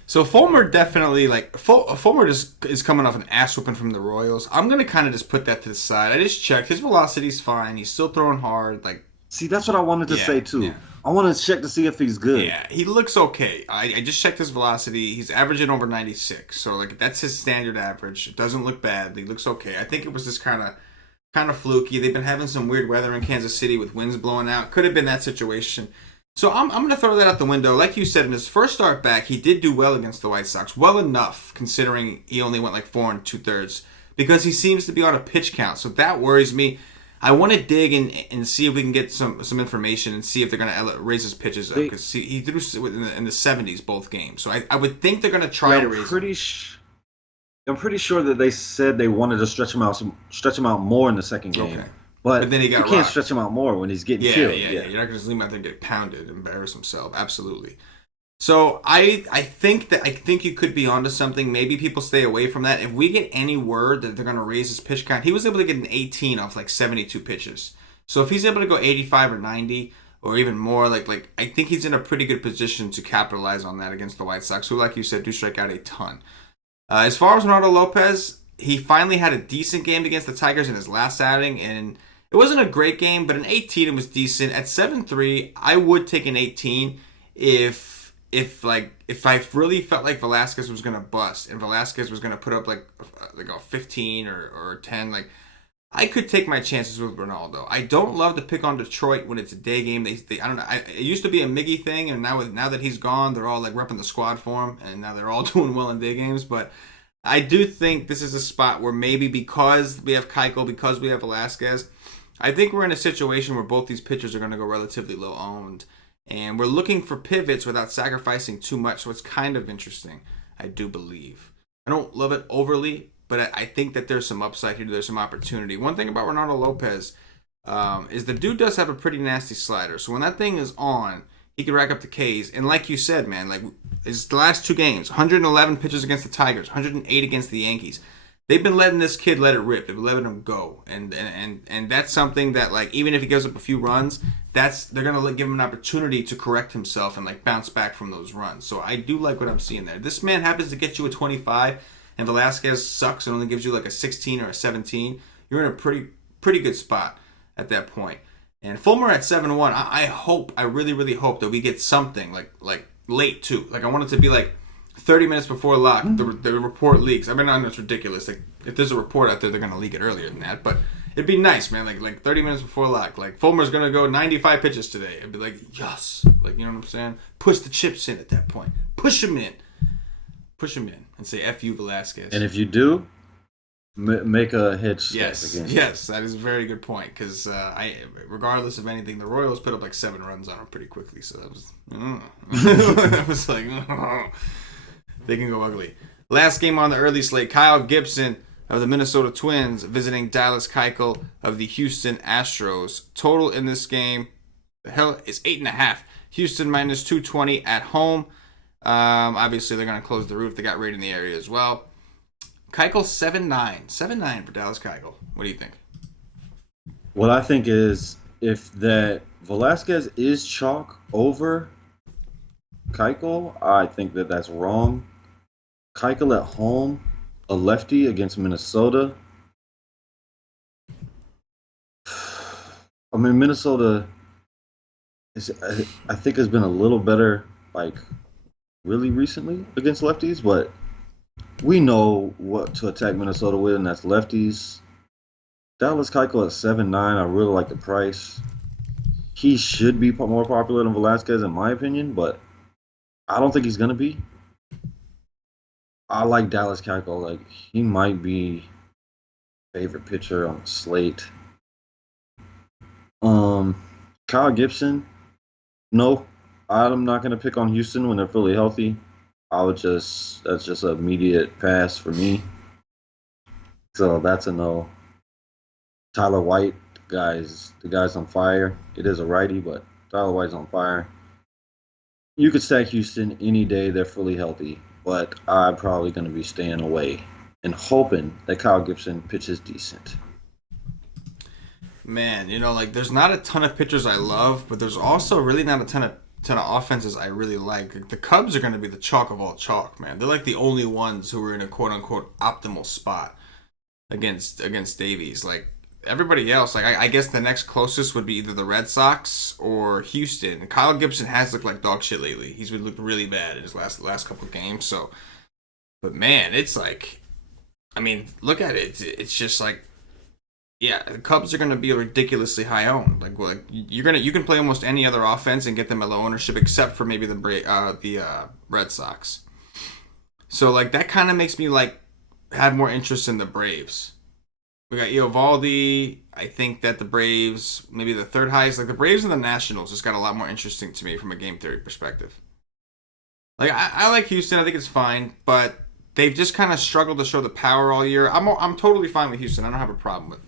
So Fulmer definitely, Fulmer just is coming off an ass whooping from the Royals. I'm going to kind of just put that to the side. I just checked. His velocity's fine. He's still throwing hard. See, that's what I wanted to say, too. Yeah. I want to check to see if he's good. Yeah, he looks okay. I just checked his velocity. He's averaging over 96. So, that's his standard average. It doesn't look bad. He looks okay. I think it was just kind of fluky. They've been having some weird weather in Kansas City with winds blowing out. Could have been that situation. So I'm going to throw that out the window. Like you said, in his first start back, he did do well against the White Sox. Well enough, considering he only went 4 2/3. Because he seems to be on a pitch count. So that worries me. I want to dig and see if we can get some information and see if they're going to raise his pitches up. Because he threw in the 70s both games. So I would think they're going to try to raise him. I'm pretty sure that they said they wanted to stretch him out more in the second game. Okay. But then he got you can't stretch him out more when he's getting killed. Yeah. You're not going to just leave him out there and get pounded and embarrass himself. Absolutely. So I think you could be onto something. Maybe people stay away from that. If we get any word that they're going to raise his pitch count, he was able to get an 18 off 72 pitches. So if he's able to go 85 or 90 or even more, I think he's in a pretty good position to capitalize on that against the White Sox, who, like you said, do strike out a ton. As far as Ronaldo Lopez, he finally had a decent game against the Tigers in his last outing, and it wasn't a great game, but an 18 was decent. At 7-3, I would take an 18 if I really felt like Velasquez was gonna bust and Velasquez was gonna put up a 15 or 10. I could take my chances with Ronaldo. I don't love to pick on Detroit when it's a day game. They I don't know. It used to be a Miggy thing, and now that he's gone, they're all repping the squad for him, and now they're all doing well in day games. But I do think this is a spot where maybe because we have Keuchel, because we have Velasquez, I think we're in a situation where both these pitchers are going to go relatively low owned. And we're looking for pivots without sacrificing too much, so it's kind of interesting, I do believe. I don't love it overly, but I think that there's some upside here. There's some opportunity. One thing about Ronaldo Lopez, is the dude does have a pretty nasty slider. So when that thing is on, he can rack up the Ks. And like you said, man, like it's the last 2 games, 111 pitches against the Tigers, 108 against the Yankees. They've been letting this kid let it rip. They've been letting him go, and that's something that, like, even if he gives up a few runs, they're gonna give him an opportunity to correct himself and like bounce back from those runs. So I do like what I'm seeing there. This man happens to get you a 25, and Velasquez sucks and only gives you like a 16 or a 17. You're in a pretty good spot at that point. And Fulmer at 7-1. I really hope that we get something like late too. Like I want it to be like 30 minutes before lock, the report leaks. I mean, I know it's ridiculous. Like, if there's a report out there, they're going to leak it earlier than that. But it'd be nice, man. Like 30 minutes before lock. Like, Fulmer's going to go 95 pitches today. I'd be like, yes. Like, you know what I'm saying? Push the chips in at that point. Push them in. And say, F you, Velasquez. And if you do, make a hitch. Yes, that is a very good point. Because regardless of anything, the Royals put up like 7 runs on him pretty quickly. So that was, that was like, they can go ugly. Last game on the early slate, Kyle Gibson of the Minnesota Twins visiting Dallas Keuchel of the Houston Astros. Total in this game, the hell, is 8.5. Houston minus 220 at home. Obviously, they're going to close the roof. They got rain in the area as well. Keuchel 7-9. 7-9 for Dallas Keuchel. What do you think? What I think is if that Velasquez is chalk over Keuchel, I think that's wrong. Keuchel at home, a lefty against Minnesota. I mean, Minnesota I think has been a little better, like, really recently against lefties, but we know what to attack Minnesota with, and that's lefties. Dallas Keuchel at 7-9, I really like the price. He should be more popular than Velasquez, in my opinion, but I don't think he's going to be. I like Dallas Keuchel. Like, he might be favorite pitcher on the slate. Kyle Gibson, no, I'm not going to pick on Houston when they're fully healthy. That's just an immediate pass for me. So that's a no. Tyler White, the guy's on fire. It is a righty, but Tyler White's on fire. You could stack Houston any day they're fully healthy, but I'm probably going to be staying away and hoping that Kyle Gibson pitches decent. Man, like, there's not a ton of pitchers I love, but there's also really not a ton of offenses I really like. The Cubs are going to be the chalk of all chalk, man. They're like the only ones who are in a quote-unquote optimal spot against Davies. Like, everybody else, like, I guess the next closest would be either the Red Sox or Houston. Kyle Gibson has looked like dog shit lately. He's been looked really bad in his last couple of games. So, but man, it's like, I mean, look at it. It's just like, yeah, the Cubs are going to be ridiculously high owned. Like you can play almost any other offense and get them at low ownership, except for maybe the Red Sox. So like that kind of makes me like have more interest in the Braves. We got Eovaldi. I think that the Braves, maybe the third highest, like the Braves and the Nationals, just got a lot more interesting to me from a game theory perspective. Like I like Houston. I think it's fine, but they've just kind of struggled to show the power all year. I'm totally fine with Houston. I don't have a problem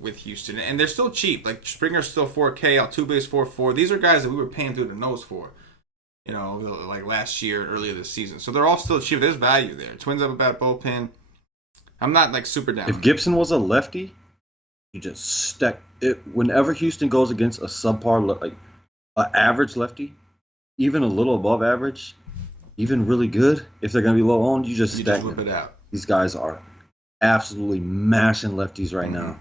with Houston, and they're still cheap. Like Springer's still 4K, Altuve's 4.4. These are guys that we were paying through the nose for, like last year, earlier this season. So they're all still cheap. There's value there. Twins have a bad bullpen. I'm not like super down. If Gibson was a lefty, you just stack it. Whenever Houston goes against a subpar, like an average lefty, even a little above average, even really good, if they're going to be low owned, you just whip it out. These guys are absolutely mashing lefties right now.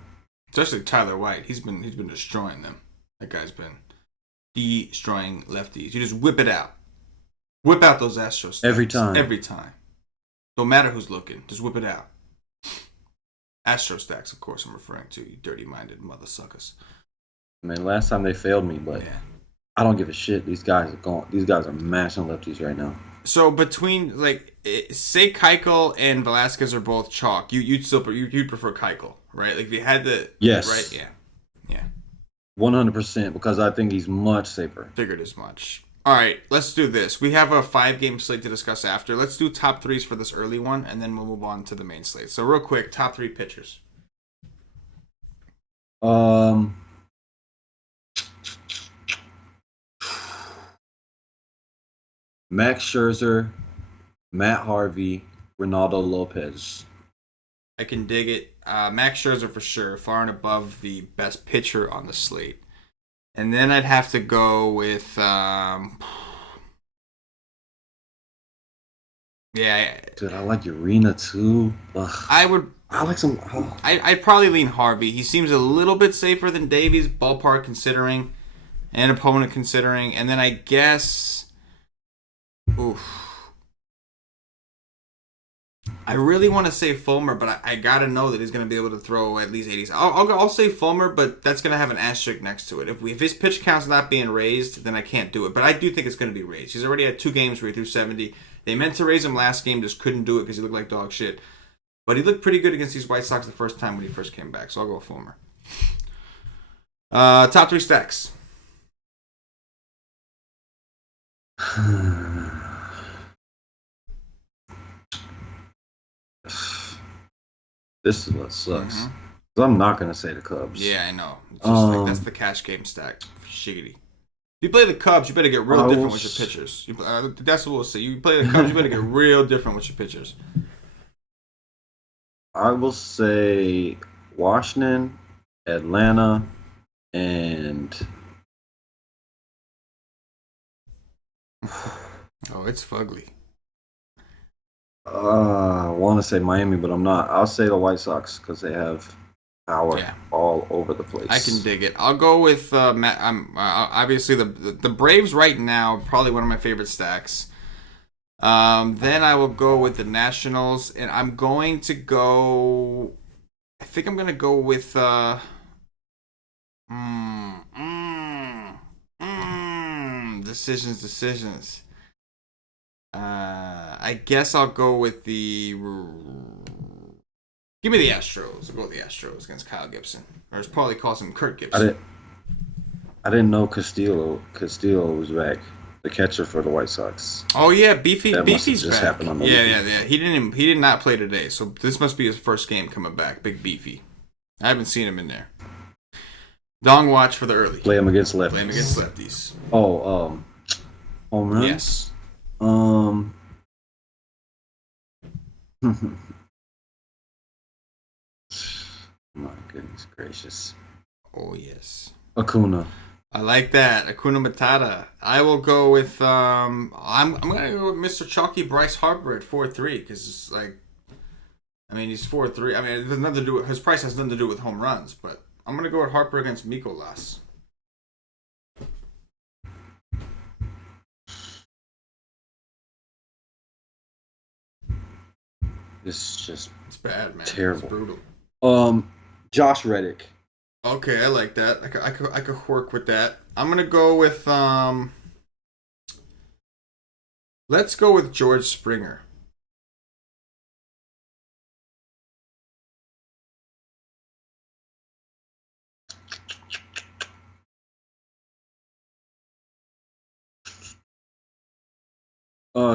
Especially Tyler White. He's been destroying them. That guy's been destroying lefties. You just whip it out. Whip out those Astros stacks. Every time. Every time. Don't matter who's looking. Just whip it out. Astro stacks, of course, I'm referring to, you dirty-minded mother suckers. Man, last time they failed me, but yeah. I don't give a shit. These guys are mashing lefties right now. So between, like, say Keuchel and Velasquez are both chalk, you'd prefer Keuchel, right? Like, if you had the... Yes. Right? Yeah. 100%, because I think he's much safer. Figured as much. All right, let's do this. We have a 5-game slate to discuss after. Let's do top threes for this early one, and then we'll move on to the main slate. So real quick, top 3 pitchers. Max Scherzer, Matt Harvey, Ronaldo Lopez. I can dig it. Max Scherzer for sure, far and above the best pitcher on the slate. And then I'd have to go with, yeah, Dude, I like Urena too. Ugh. I would. I like some. Oh. I'd probably lean Harvey. He seems a little bit safer than Davies, ballpark considering, and opponent considering. And then I guess, oof. I really want to say Fulmer, but I gotta know that he's gonna be able to throw at least 80s. I'll say Fulmer, but that's gonna have an asterisk next to it. If his pitch count's not being raised, then I can't do it. But I do think it's gonna be raised. He's already had 2 games where he threw 70. They meant to raise him last game, just couldn't do it because he looked like dog shit. But he looked pretty good against these White Sox the first time when he first came back, so I'll go with Fulmer. Top 3 stacks. This is what sucks. Mm-hmm. I'm not gonna say the Cubs. Yeah, I know. It's just like, that's the cash game stack. Shiggity. If you play the Cubs, you better get real different with your pitchers. That's what we'll say. You play the Cubs, you better get real different with your pitchers. I will say Washington, Atlanta, and oh, it's fugly. I want to say Miami, but I'm not. I'll say the White Sox because they have power all over the place. I can dig it. I'll go with obviously the Braves right now, probably one of my favorite stacks. Then I will go with the Nationals, and I'm going to go. I think I'm gonna go with decisions. I guess I'll go with the. Give me the Astros. I'll go with the Astros against Kyle Gibson, or as Paulie calls him, Kurt Gibson. I didn't know Castillo was back, the catcher for the White Sox. Oh yeah, Beefy's just back. On the yeah. He did not play today, so this must be his first game coming back. Big Beefy. I haven't seen him in there. Dong watch for the early. Play him against lefties. Oh, home run. Yes. My goodness gracious. Oh yes. Acuna. I like that. Acuna Matata. I will go with I'm gonna go with Mr. Chalky Bryce Harper at 4-3 because it's like, I mean, he's 4-3. I mean, it has nothing to do with, his price has nothing to do with home runs, but I'm gonna go with Harper against Mikolas. It's bad, man. Terrible. It's brutal. Josh Reddick. Okay, I like that. I could work with that. I'm gonna go with let's go with George Springer.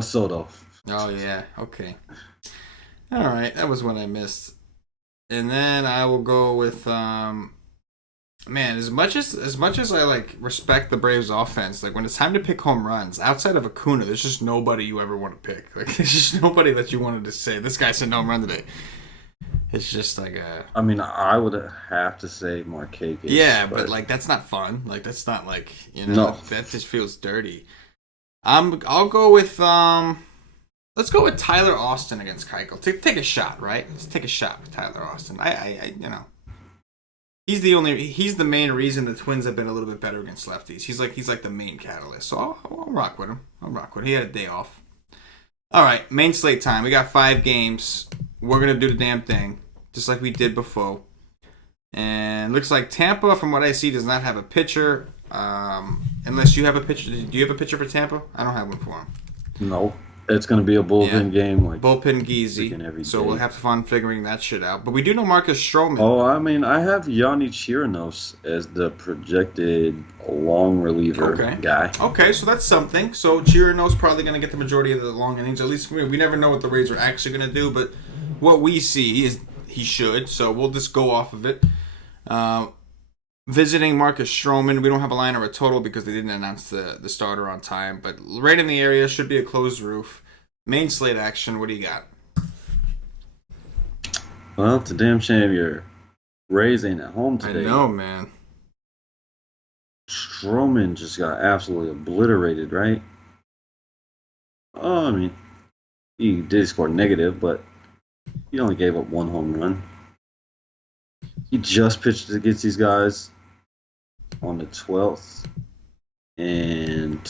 Soto. Oh yeah, okay. All right, that was one I missed. And then I will go with man, as much as I like respect the Braves offense, like when it's time to pick home runs, outside of Acuna, there's just nobody you ever want to pick. Like there's just nobody that you wanted to say, this guy said no home run today. It's just like a. I mean, I would have to say Marquez. Yeah, but like that's not fun. Like that's not like, you know, no. That just feels dirty. I'll go with let's go with Tyler Austin against Keuchel. Take a shot, right? Let's take a shot with Tyler Austin. I you know. He's the main reason the Twins have been a little bit better against lefties. He's like the main catalyst. So I'll rock with him. He had a day off. All right, main slate time. We got 5 games. We're going to do the damn thing, just like we did before. And looks like Tampa, from what I see, does not have a pitcher. Unless you have a pitcher. Do you have a pitcher for Tampa? I don't have one for him. No. It's going to be a bullpen game. Like bullpen Geezy. So we'll have to fun figuring that shit out. But we do know Marcus Stroman. Oh, I mean, I have Yanni Chirinos as the projected long reliever guy. Okay, so that's something. So Chirinos probably going to get the majority of the long innings. At least we never know what the Rays are actually going to do. But what we see is he should. So we'll just go off of it. visiting Marcus Stroman. We don't have a line or a total because they didn't announce the starter on time. But right in the area, should be a closed roof. Main slate action. What do you got? Well, it's a damn shame your Rays ain't at home today. I know, man. Stroman just got absolutely obliterated, right? Oh, I mean, he did score negative, but he only gave up 1 home run. He just pitched against these guys on the 12th, and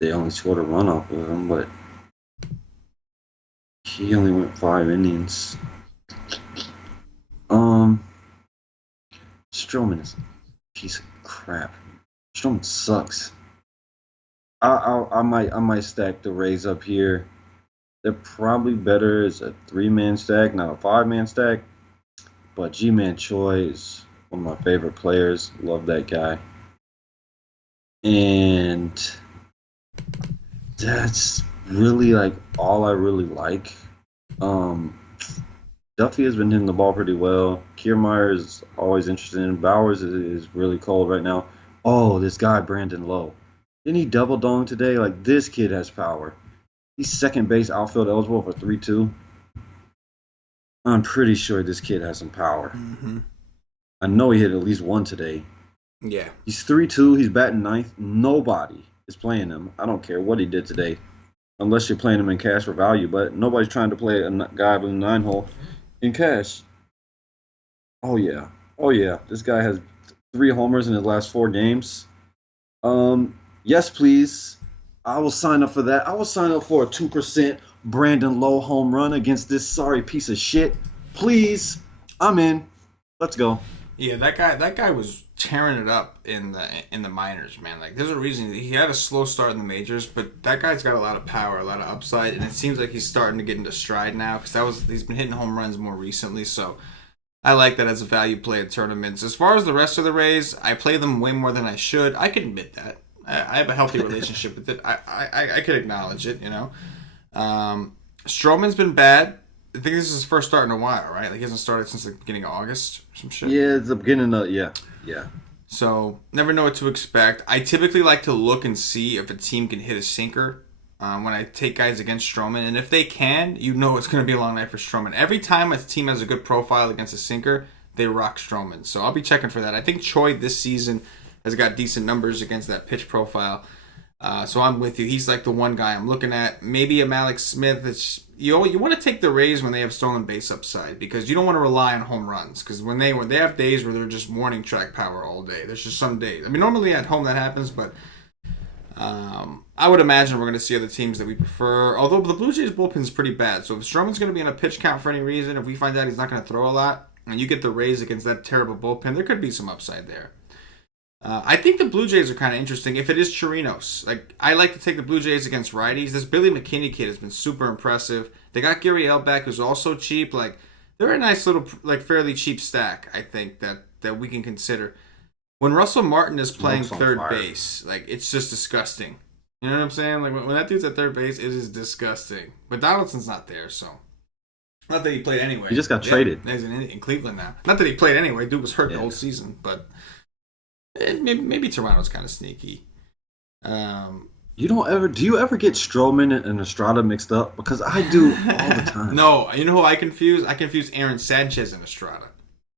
they only scored a run off of him, but he only went 5 innings. Stroman is a piece of crap. Stroman sucks. I might stack the Rays up here. They're probably better as a 3-man stack, not a 5-man stack. But G-Man Choi is one of my favorite players. Love that guy. And that's really like all I really like. Duffy has been hitting the ball pretty well. Kiermaier is always interested in. Bowers is really cold right now. Oh, this guy Brandon Lowe. Didn't he double dong today? Like, this kid has power. He's second base outfield eligible for 3-2. I'm pretty sure this kid has some power. Mm-hmm. I know he hit at least 1 today. Yeah. He's 3-2. He's batting 9th. Nobody is playing him. I don't care what he did today. Unless you're playing him in cash for value. But nobody's trying to play a guy with a 9-hole in cash. Oh, yeah. This guy has 3 homers in his last 4 games. Yes, please. I will sign up for that. I will sign up for a 2% Brandon Lowe home run against this sorry piece of shit. Please. I'm in. Let's go. Yeah, that guy was tearing it up in the minors, man. Like, there's a reason he had a slow start in the majors, but that guy's got a lot of power, a lot of upside, and it seems like he's starting to get into stride now because he's been hitting home runs more recently. So I like that as a value play at tournaments. As far as the rest of the Rays, I play them way more than I should. I can admit that. I have a healthy relationship with it. I could acknowledge it, you know. Stroman's been bad. I think this is his first start in a while, right? Like, he hasn't started since the beginning of August or some shit. Yeah, it's the beginning of, yeah. So, never know what to expect. I typically like to look and see if a team can hit a sinker when I take guys against Stroman. And if they can, you know it's going to be a long night for Stroman. Every time a team has a good profile against a sinker, they rock Stroman. So, I'll be checking for that. I think Choi this season has got decent numbers against that pitch profile. So I'm with you. He's like the one guy I'm looking at. Maybe a Malik Smith. You want to take the Rays when they have stolen base upside because you don't want to rely on home runs because when they have days where they're just morning track power all day. There's just some days. I mean, normally at home that happens, but I would imagine we're going to see other teams that we prefer. Although the Blue Jays bullpen is pretty bad, so if Stroman's going to be in a pitch count for any reason, if we find out he's not going to throw a lot, and you get the Rays against that terrible bullpen, there could be some upside there. I think the Blue Jays are kind of interesting if it is Chirinos. Like, I like to take the Blue Jays against righties. This Billy McKinney kid has been super impressive. They got Gary L back, who's also cheap. Like, they're a nice little, like, fairly cheap stack, I think, that we can consider. When Russell Martin is playing third base, like, it's just disgusting. You know what I'm saying? Like, when that dude's at third base, it is disgusting. But Donaldson's not there, so. Not that he played anyway. He just got traded. He's in Cleveland now. Not that he played anyway. Dude was hurt the whole season, but maybe Toronto's kind of sneaky. Do you ever get Stroman and Estrada mixed up? Because I do all the time. No, you know who I confuse? I confuse Aaron Sanchez and Estrada.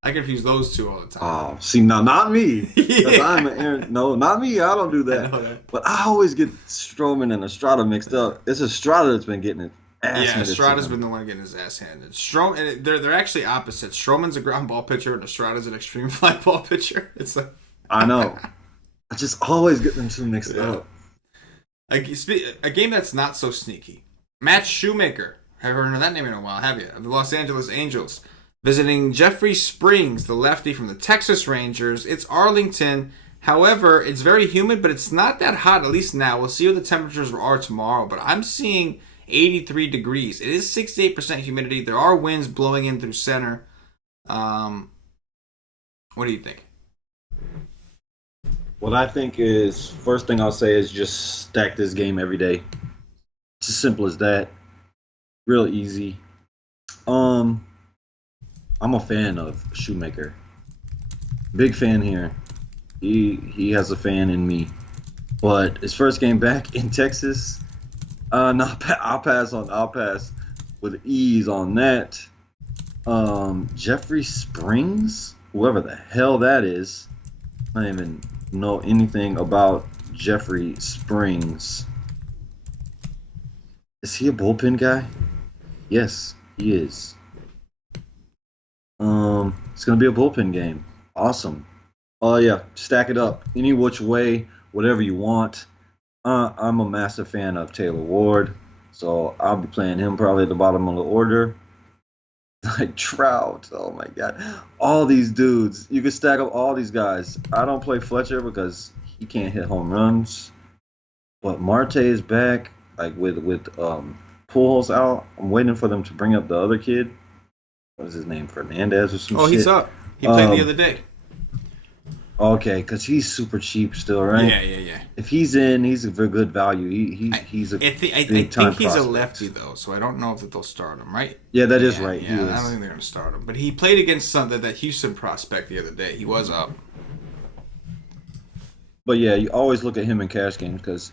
I confuse those two all the time. Oh, see, now not me. Yeah. No, not me. I don't do that. But I always get Stroman and Estrada mixed up. It's Estrada that's been getting it. Yeah, Estrada's been the one getting his ass handed. They're actually opposites. Stroman's a ground ball pitcher and Estrada's an extreme fly ball pitcher. It's like, I know. I just always get them two mixed up. A game that's not so sneaky. Matt Shoemaker. Haven't heard of that name in a while, have you? Of the Los Angeles Angels. Visiting Jeffrey Springs, the lefty from the Texas Rangers. It's Arlington. However, it's very humid, but it's not that hot, at least now. We'll see what the temperatures are tomorrow, but I'm seeing 83 degrees. It is 68% humidity. There are winds blowing in through center. What do you think? What I think is, first thing I'll say is just stack this game every day. It's as simple as that. Real easy. I'm a fan of Shoemaker. Big fan here. He has a fan in me. But his first game back in Texas, no, I'll pass with ease on that. Jeffrey Springs, whoever the hell that is, I don't even know anything about Jeffrey Springs. Is he a bullpen guy? Yes, he is. It's gonna be a bullpen game. Awesome. Oh yeah, stack it up any which way, whatever you want. I'm a massive fan of Taylor Ward, so I'll be playing him probably at the bottom of the order. Like Trout, oh my god, all these dudes. You can stack up all these guys. I don't play Fletcher because he can't hit home runs, but Marte is back. Like with Pujols out, I'm waiting for them to bring up the other kid. What is his name? Fernandez or some Oh, shit. he's up. He played the other day. Okay, because he's super cheap still, right? Yeah. If he's in, he's a very good value. He's a I think big time he's a prospect. lefty though, so I don't know if they'll start him. Right? Yeah, that is right. Yeah, I don't think they're gonna start him. But he played against that Houston prospect the other day. He was up. But yeah, you always look at him in cash games because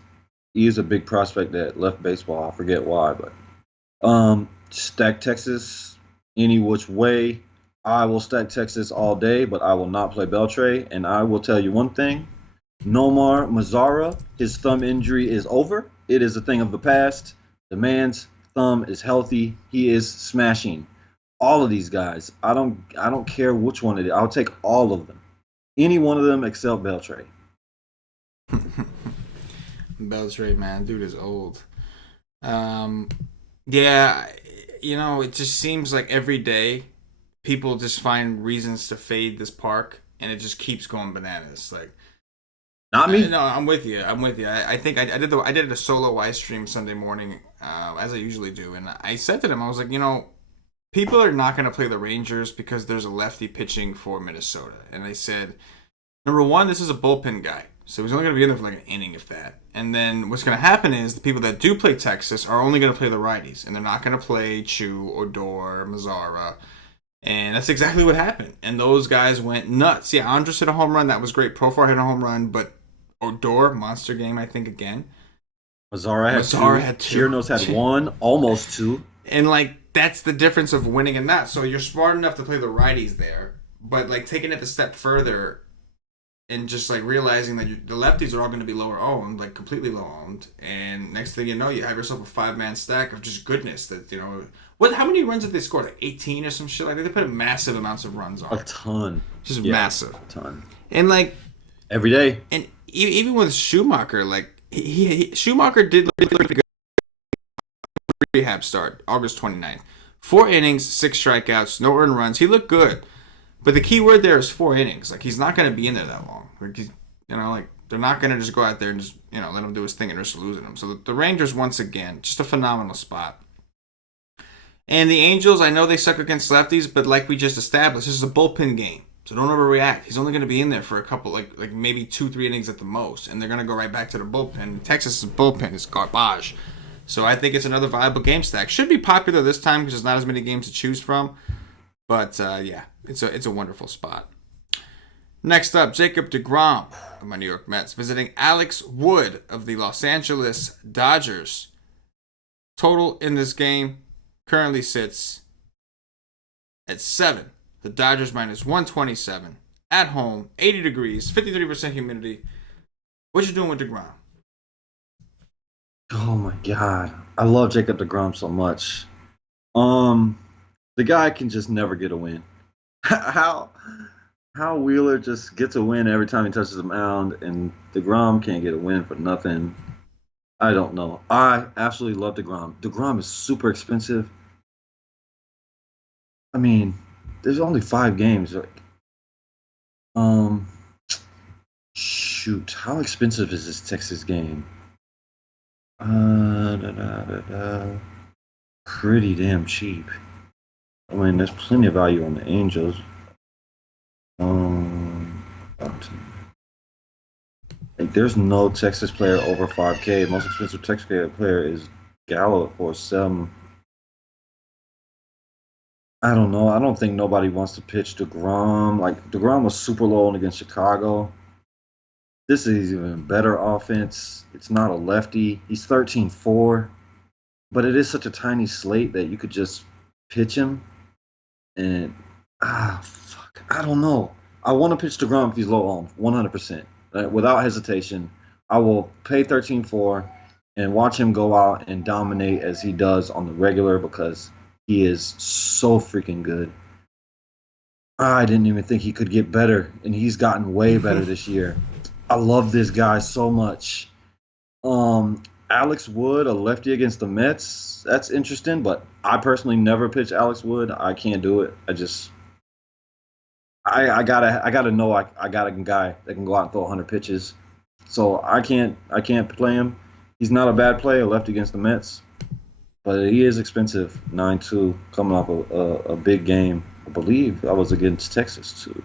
he is a big prospect that left baseball. I forget why, but stack Texas any which way. I will stack Texas all day, but I will not play Beltray. And I will tell you one thing: Nomar Mazara, his thumb injury is over. It is a thing of the past. The man's thumb is healthy. He is smashing. All of these guys. I don't care which one it is. I'll take all of them. Any one of them except Beltray. Beltray, man, dude is old. Yeah, it just seems like every day people just find reasons to fade this park, and it just keeps going bananas. Like, Not me. no, I'm with you. I think I did a solo live stream Sunday morning, as I usually do, and I said to them, I was like, people are not going to play the Rangers because there's a lefty pitching for Minnesota, and I said, number one, this is a bullpen guy, so he's only going to be in there for like an inning, if that. And then what's going to happen is the people that do play Texas are only going to play the righties, and they're not going to play Chu, Odor, Mazzara. And that's exactly what happened. And those guys went nuts. Yeah, Andres hit a home run. That was great. Profar hit a home run. But Odor, monster game, I think, again. Mazzara had two. Chirinos had one, almost two. And, that's the difference of winning and not. So you're smart enough to play the righties there. But, taking it a step further and just, realizing that the lefties are all going to be lower owned, completely low owned. And next thing you know, you have yourself a 5-man stack of just goodness that, how many runs did they score? 18 or some shit? They put massive amounts of runs on. A ton. Just massive. A ton. And every day. And even with Schumacher, Schumacher did look pretty good. Rehab start August 29th. 4 innings, 6 strikeouts, no earned runs. He looked good. But the key word there is 4 innings. He's not going to be in there that long. They're not going to just go out there and just, let him do his thing and risk losing him. So the Rangers, once again, just a phenomenal spot. And the Angels, I know they suck against lefties, but like we just established, this is a bullpen game. So don't overreact. He's only going to be in there for a couple, maybe 2-3 innings at the most. And they're going to go right back to the bullpen. Texas' bullpen is garbage. So I think it's another viable game stack. Should be popular this time because there's not as many games to choose from. But, yeah, it's a wonderful spot. Next up, Jacob deGrom of my New York Mets visiting Alex Wood of the Los Angeles Dodgers. Total in this game currently sits at 7. The Dodgers minus 127. At home, 80 degrees, 53% humidity. What you doing with deGrom? Oh my god. I love Jacob deGrom so much. The guy can just never get a win. How Wheeler just gets a win every time he touches the mound, and deGrom can't get a win for nothing. I don't know. I absolutely love deGrom. deGrom is super expensive. I mean, there's only 5 games. Shoot, how expensive is this Texas game? Pretty damn cheap. I mean, there's plenty of value on the Angels. There's no Texas player over 5K. Most expensive Texas player is Gallo for 7. I don't know. I don't think nobody wants to pitch DeGrom. Like DeGrom was super low against Chicago. This is even better offense. It's not a lefty. He's 13-4, but it is such a tiny slate that you could just pitch him. And fuck, I don't know. I want to pitch DeGrom if he's low on 100%. Without hesitation, I will pay 13-4 and watch him go out and dominate as he does on the regular because he is so freaking good. I didn't even think he could get better, and he's gotten way better this year. I love this guy so much. Alex Wood, a lefty against the Mets. That's interesting, but I personally never pitch Alex Wood. I can't do it. I gotta know I got a guy that can go out and throw 100 pitches. So I can't play him. He's not a bad play, a lefty against the Mets, but he is expensive. 9-2 coming off a big game. I believe I was against Texas too.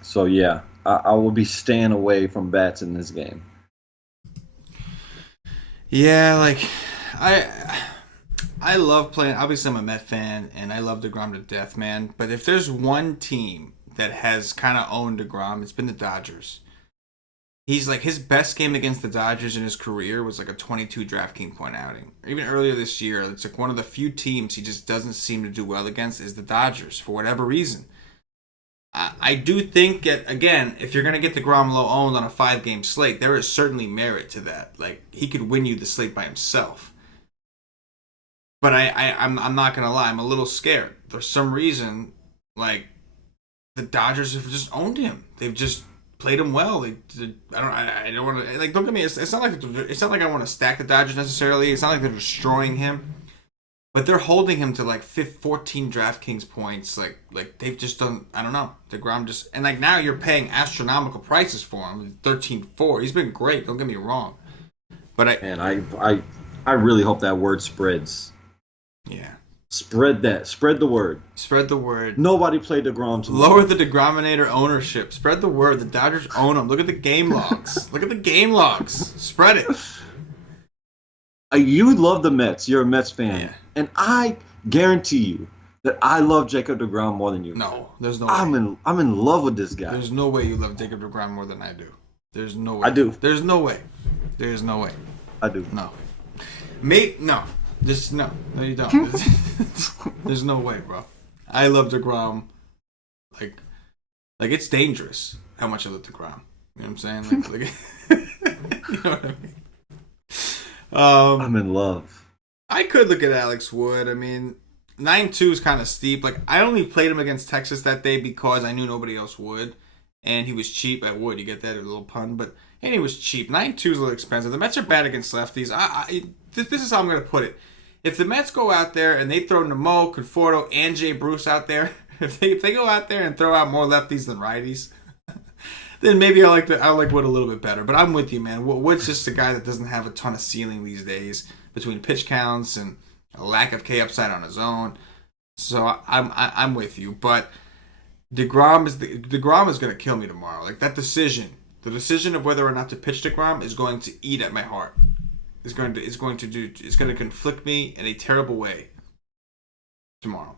So yeah, I will be staying away from bats in this game. Yeah, like I love playing. Obviously, I'm a Met fan, and I love DeGrom to death, man. But if there's one team that has kind of owned DeGrom, it's been the Dodgers. He's like his best game against the Dodgers in his career was like a 22 DraftKings point outing. Even earlier this year, it's like one of the few teams he just doesn't seem to do well against is the Dodgers for whatever reason. I do think that, again, if you're going to get DeGrom low owned on a 5-game slate, there is certainly merit to that. Like, he could win you the slate by himself. But I'm not going to lie, I'm a little scared. For some reason, like, the Dodgers have just owned him. They've just played him well. I don't want to, like, don't get me, it's not like I want to stack the Dodgers necessarily. It's not like they're destroying him. But they're holding him to like 14 DraftKings points. Like they've just done. I don't know. DeGrom just, and like now you're paying astronomical prices for him. 13-4. He's been great. Don't get me wrong. But I really hope that word spreads. Yeah. Spread the word. Spread the word. Nobody played DeGrom tomorrow. Lower the DeGrominator ownership. Spread the word. The Dodgers own him. Look at the game logs. Look at the game logs. Spread it. You love the Mets. You're a Mets fan. Yeah. And I guarantee you that I love Jacob DeGrom more than you. No, there's no way. I'm in love with this guy. There's no way you love Jacob DeGrom more than I do. There's no way. I do. There's no way. There's no way. I do. No. No. Just no. No, you don't. There's no way, bro. I love DeGrom. Like it's dangerous how much I love DeGrom. You know what I'm saying? Like you know what I mean? I'm in love. I could look at Alex Wood. I mean, 9-2 is kind of steep. Like, I only played him against Texas that day because I knew nobody else would. And he was cheap at Wood. You get that? A little pun. And he was cheap. 9-2 is a little expensive. The Mets are bad against lefties. This is how I'm going to put it. If the Mets go out there and they throw Nemo, Conforto, and Jay Bruce out there, if they go out there and throw out more lefties than righties, then maybe I like Wood a little bit better. But I'm with you, man. Wood's just a guy that doesn't have a ton of ceiling these days between pitch counts and a lack of K upside on his own. So I'm with you. But DeGrom is going to kill me tomorrow. Like that decision, the decision of whether or not to pitch DeGrom is going to eat at my heart. It's going to conflict me in a terrible way tomorrow.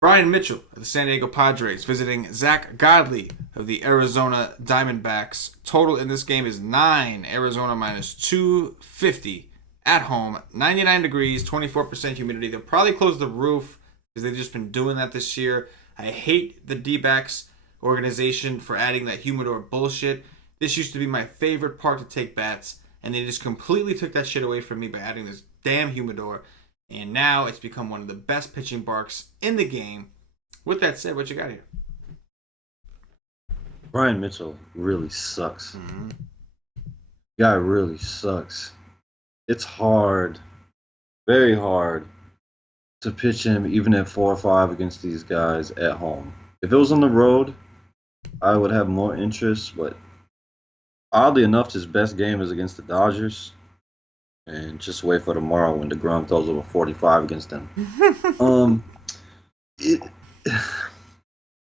Brian Mitchell of the San Diego Padres visiting Zach Godley of the Arizona Diamondbacks. Total in this game is 9. Arizona minus 250 at home. 99 degrees, 24% humidity. They'll probably close the roof because they've just been doing that this year. I hate the D-backs organization for adding that humidor bullshit. This used to be my favorite part to take bats, and they just completely took that shit away from me by adding this damn humidor. And now it's become one of the best pitching barks in the game. With that said, what you got here? Brian Mitchell really sucks. Mm-hmm. Guy really sucks. It's hard, very hard, to pitch him even at 4 or 5 against these guys at home. If it was on the road, I would have more interest. But oddly enough, his best game is against the Dodgers. And just wait for tomorrow when DeGrom throws over 45 against them.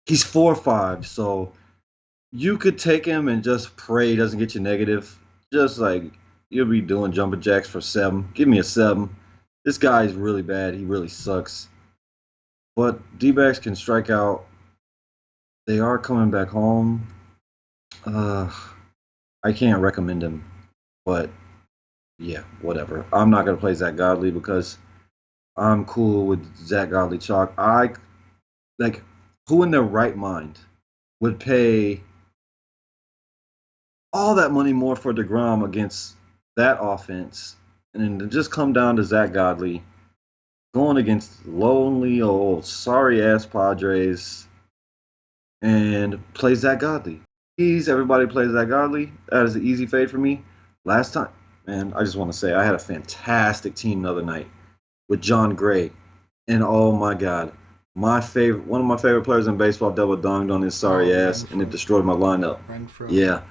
He's 4-5, so you could take him and just pray he doesn't get you negative. Just like you'll be doing jumping jacks for 7. Give me a 7. This guy is really bad. He really sucks. But D-backs can strike out. They are coming back home. Uh, I can't recommend him, but yeah, whatever. I'm not gonna play Zach Godley because I'm cool with Zach Godley chalk. I like who in their right mind would pay all that money more for DeGrom against that offense, and then to just come down to Zach Godley going against lonely old sorry ass Padres and play Zach Godley. Please, everybody plays Zach Godley. That is an easy fade for me. Last time, man, I just want to say I had a fantastic team the other night with John Gray, and oh my God, one of my favorite players in baseball double donged on his sorry ass, and it destroyed my lineup. Yeah.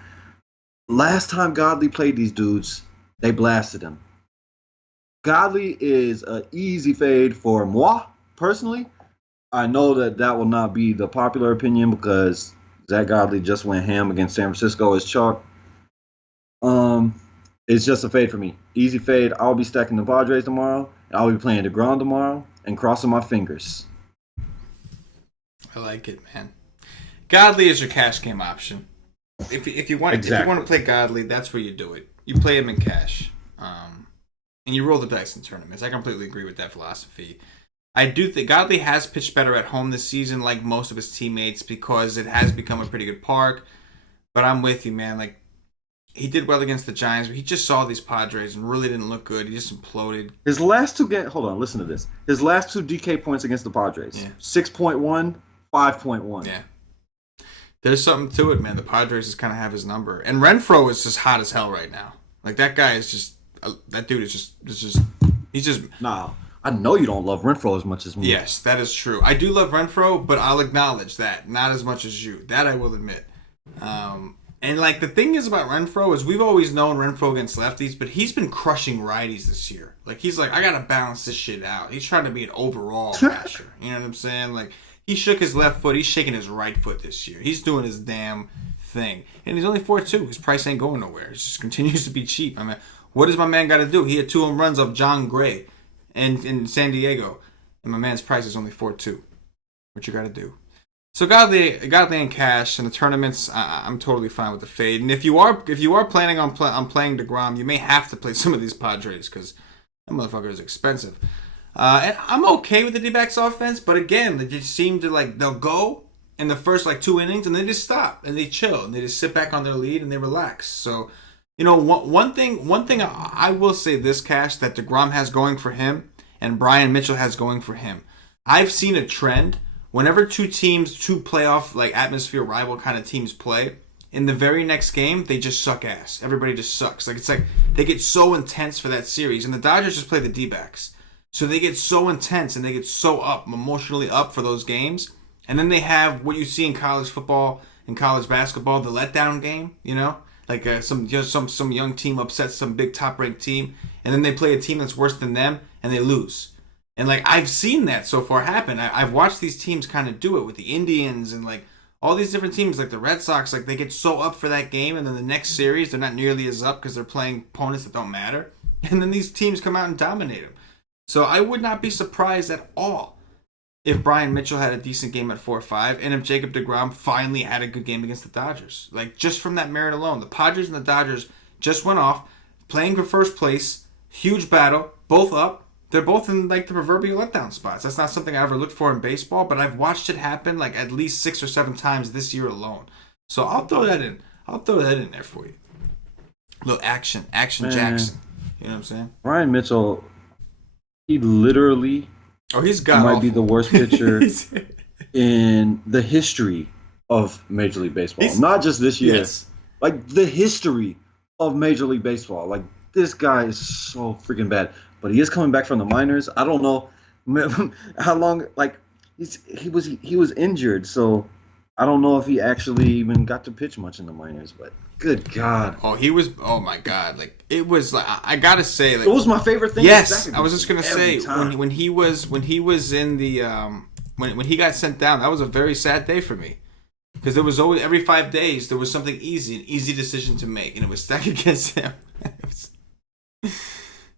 Last time Godley played these dudes, they blasted him. Godley is an easy fade for moi, personally. I know that will not be the popular opinion because Zach Godley just went ham against San Francisco as chalk. It's just a fade for me. Easy fade. I'll be stacking the Padres tomorrow. I'll be playing DeGrom tomorrow and crossing my fingers. I like it, man. Godley is your cash game option. If you want to play Godley, that's where you do it. You play him in cash, and you roll the dice in tournaments. I completely agree with that philosophy. I do think Godley has pitched better at home this season, like most of his teammates, because it has become a pretty good park. But I'm with you, man. Like, he did well against the Giants, but he just saw these Padres and really didn't look good. He just imploded. His last two games, hold on, listen to this. His last two DK points against the Padres, 6.1, 5.1. Yeah. There's something to it, man. The Padres just kind of have his number. And Renfroe is just hot as hell right now. Like, that guy is just, that dude is just, he's just. Nah, I know you don't love Renfroe as much as me. Yes, that is true. I do love Renfroe, but I'll acknowledge that. Not as much as you. That I will admit. And, like, the thing is about Renfroe is we've always known Renfroe against lefties, but he's been crushing righties this year. Like, he's like, I got to balance this shit out. He's trying to be an overall basher. You know what I'm saying? Like, he shook his left foot. He's shaking his right foot this year. He's doing his damn thing. And he's only 4-2. His price ain't going nowhere. It just continues to be cheap. I mean, what does my man got to do? He had 2 home runs off John Gray in San Diego. And my man's price is only 4-2. What you got to do? So Godley in cash in the tournaments, I'm totally fine with the fade. And if you are planning on playing DeGrom, you may have to play some of these Padres because that motherfucker is expensive. And I'm okay with the D-backs offense, but again, they just seem to they'll go in the first 2 innings and they just stop and they chill and they just sit back on their lead and they relax. So, one thing I will say this, Cash, that DeGrom has going for him and Brian Mitchell has going for him. I've seen a trend. Whenever two playoff, atmosphere rival kind of teams play, in the very next game, they just suck ass. Everybody just sucks. It's like they get so intense for that series. And the Dodgers just play the D-backs. So they get so intense and they get so emotionally up for those games. And then they have what you see in college football and college basketball, the letdown game, some young team upsets some big top-ranked team. And then they play a team that's worse than them and they lose. And, I've seen that so far happen. I've watched these teams kind of do it with the Indians and, all these different teams, like the Red Sox. They get so up for that game, and then the next series, they're not nearly as up because they're playing opponents that don't matter. And then these teams come out and dominate them. So I would not be surprised at all if Brian Mitchell had a decent game at 4-5 and if Jacob DeGrom finally had a good game against the Dodgers. Just from that merit alone. The Padres and the Dodgers just went off, playing for first place, huge battle, both up. They're both in the proverbial letdown spots. That's not something I ever looked for in baseball, but I've watched it happen at least 6 or 7 times this year alone. So I'll throw that in. I'll throw that in there for you. Little action man. Jackson. You know what I'm saying? Brian Mitchell, he literally he's might be the worst pitcher in the history of Major League Baseball. Not just this year. Yes. The history of Major League Baseball. This guy is so freaking bad. But he is coming back from the minors. I don't know how long. He was injured, so I don't know if he actually even got to pitch much in the minors. But good God! He was. Oh my God! It was. I gotta say, it was my favorite thing. Yes, I was just gonna say when he was in the when he got sent down, that was a very sad day for me because there was always every 5 days there was something an easy decision to make, and it was stacked against him.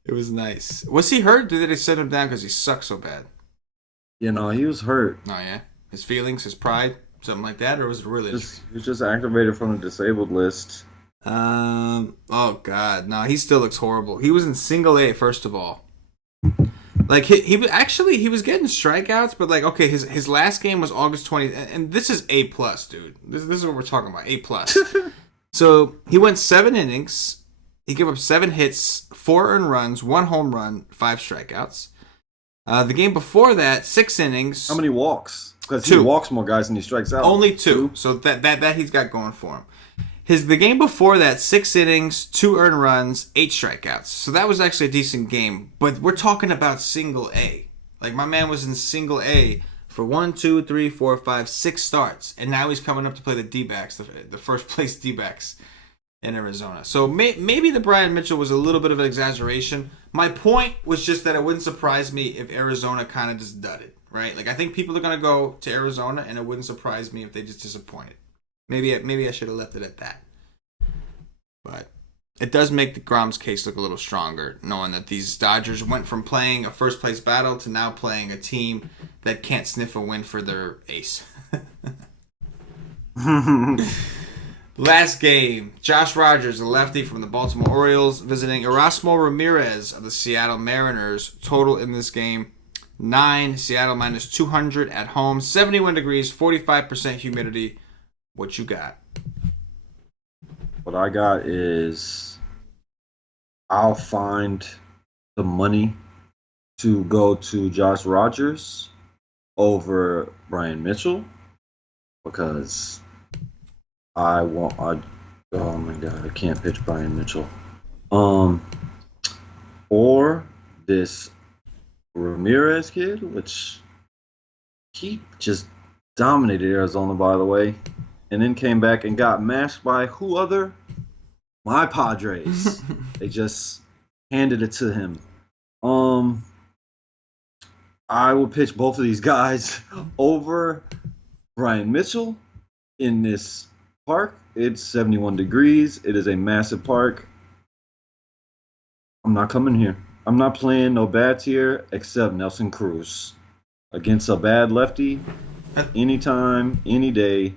It was nice. Was he hurt? Did they set him down because he sucked so bad? You know, he was hurt. Oh, yeah? His feelings, his pride, something like that? Or was it really? He was just activated from the disabled list. Oh, God. No, he still looks horrible. He was in single A, first of all. Like, he was getting strikeouts, but, like, okay, his last game was August 20th, and this is A+, dude. This is what we're talking about, A+. So, he went 7 innings. He gave up 7 hits, 4 earned runs, 1 home run, 5 strikeouts. The game before that, 6 innings. How many walks? Because 2. He walks more guys than he strikes out. Only 2. So that he's got going for him. The game before that, 6 innings, 2 earned runs, 8 strikeouts. So that was actually a decent game. But we're talking about single A. Like, my man was in single A for 1, 2, 3, 4, 5, 6 starts. And now he's coming up to play the D-backs, the first place D-backs in Arizona. So maybe the Brian Mitchell was a little bit of an exaggeration. My point was just that it wouldn't surprise me if Arizona kind of just dudded, right? Like, I think people are going to go to Arizona, and it wouldn't surprise me if they just disappointed. Maybe I should have left it at that. But it does make the Grom's case look a little stronger, knowing that these Dodgers went from playing a first-place battle to now playing a team that can't sniff a win for their ace. Last game, Josh Rogers, a lefty from the Baltimore Orioles, visiting Erasmo Ramirez of the Seattle Mariners. Total in this game, 9. Seattle minus 200 at home. 71 degrees, 45% humidity. What you got? What I got is I'll find the money to go to Josh Rogers over Brian Mitchell because oh my God, I can't pitch Brian Mitchell. Or this Ramirez kid, which he just dominated Arizona, by the way, and then came back and got mashed by who other? My Padres. They just handed it to him. I will pitch both of these guys over Brian Mitchell in this park. It's 71 degrees. It is a massive park. I'm not coming here. I'm not playing no bats here except Nelson Cruz against a bad lefty. Anytime, any day,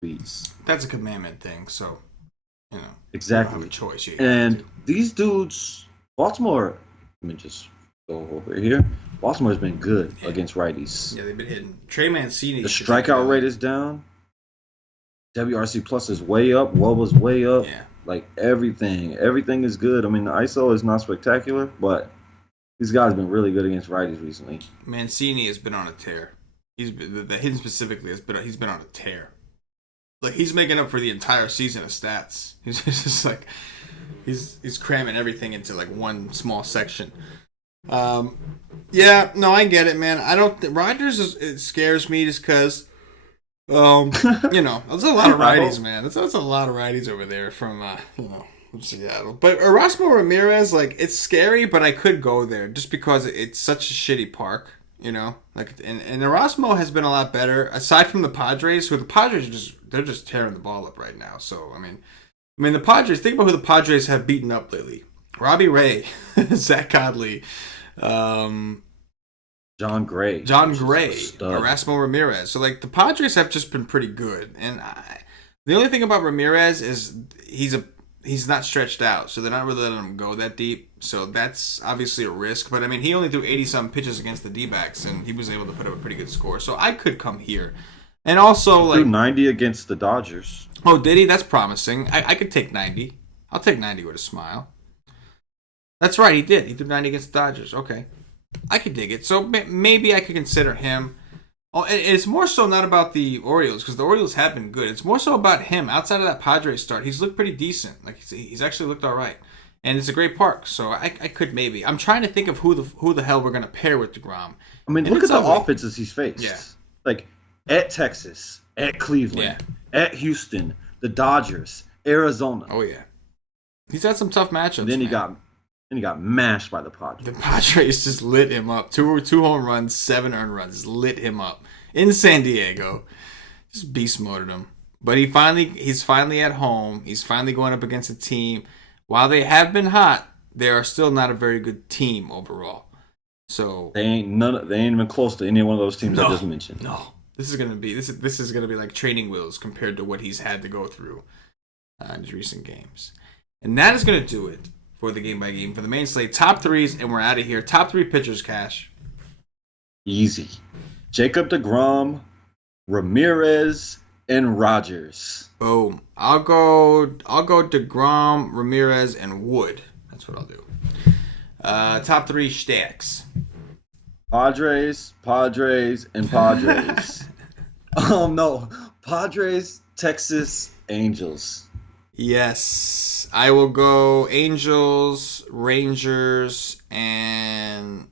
beats. That's a commandment thing, so Exactly. You don't have a choice. And these dudes, Baltimore. Let me just go over here. Baltimore's been good against righties. Yeah, they've been hitting. Trey Mancini. The strikeout rate is down. WRC plus is way up. WOBA's way up. Yeah. Like everything is good. I mean, the ISO is not spectacular, but these guys have been really good against righties recently. Mancini has been on a tear. He's been, the hitting specifically he's been on a tear. Like, he's making up for the entire season of stats. He's just like he's cramming everything into like one small section. Yeah, no, I get it, man. I don't. Rogers it scares me just because. There's a lot of righties, man. That's a lot of righties over there from Seattle. But Erasmo Ramirez, like, it's scary, but I could go there just because it's such a shitty park. Like, and Erasmo has been a lot better aside from the Padres, who the Padres they're just tearing the ball up right now. So I mean the Padres. Think about who the Padres have beaten up lately: Robbie Ray, Zach Godley, John Gray, Erasmo Ramirez. So like the Padres have just been pretty good. And the only thing about Ramirez is he's not stretched out, so they're not really letting him go that deep. So that's obviously a risk. But I mean, he only threw 80-some pitches against the D-backs, and he was able to put up a pretty good score. So I could come here. And also, he threw 90 against the Dodgers. Oh, did he? That's promising. I could take 90. I'll take 90 with a smile. That's right, he did. He threw 90 against the Dodgers. Okay. I could dig it. So maybe I could consider him. Oh, it's more so not about the Orioles, because the Orioles have been good. It's more so about him. Outside of that Padres start, he's looked pretty decent. Like, he's actually looked all right. And it's a great park, so I could maybe. I'm trying to think of who the hell we're going to pair with DeGrom. I mean, look at the offenses he's faced. Yeah. Like, at Texas, at Cleveland, at Houston, the Dodgers, Arizona. Oh, yeah. He's had some tough matchups, and then he got mashed by the Padres. The Padres just lit him up. Two home runs, 7 earned runs. Lit him up in San Diego. Just beast moded him. But he's finally at home. He's finally going up against a team. While they have been hot, they are still not a very good team overall. So They ain't even close to any one of those teams I just mentioned. No. This is gonna be like training wheels compared to what he's had to go through in his recent games. And that is gonna do it for the game by game for the main slate. Top threes, and we're out of here. Top three pitchers, Cash. Easy. Jacob deGrom, Ramirez, and Rogers. Boom. I'll go DeGrom, Ramirez, and Wood. That's what I'll do. Top three stacks. Padres, and Padres. No. Padres, Texas, Angels. Yes. I will go Angels, Rangers, and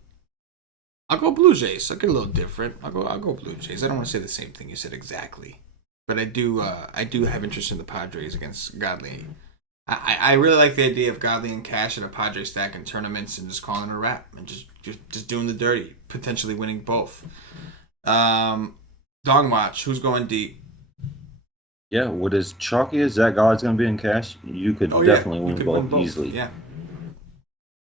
I'll go Blue Jays. I'll get a little different. I'll go Blue Jays. I don't want to say the same thing you said exactly. But I do have interest in the Padres against Godley. I really like the idea of Godley and Cash in a Padre stack in tournaments and just calling it a wrap and just doing the dirty, potentially winning both. Dong Watch, who's going deep? Yeah, with as chalky as Zach Gallen's going to be in Cash, you could definitely win both easily. Yeah.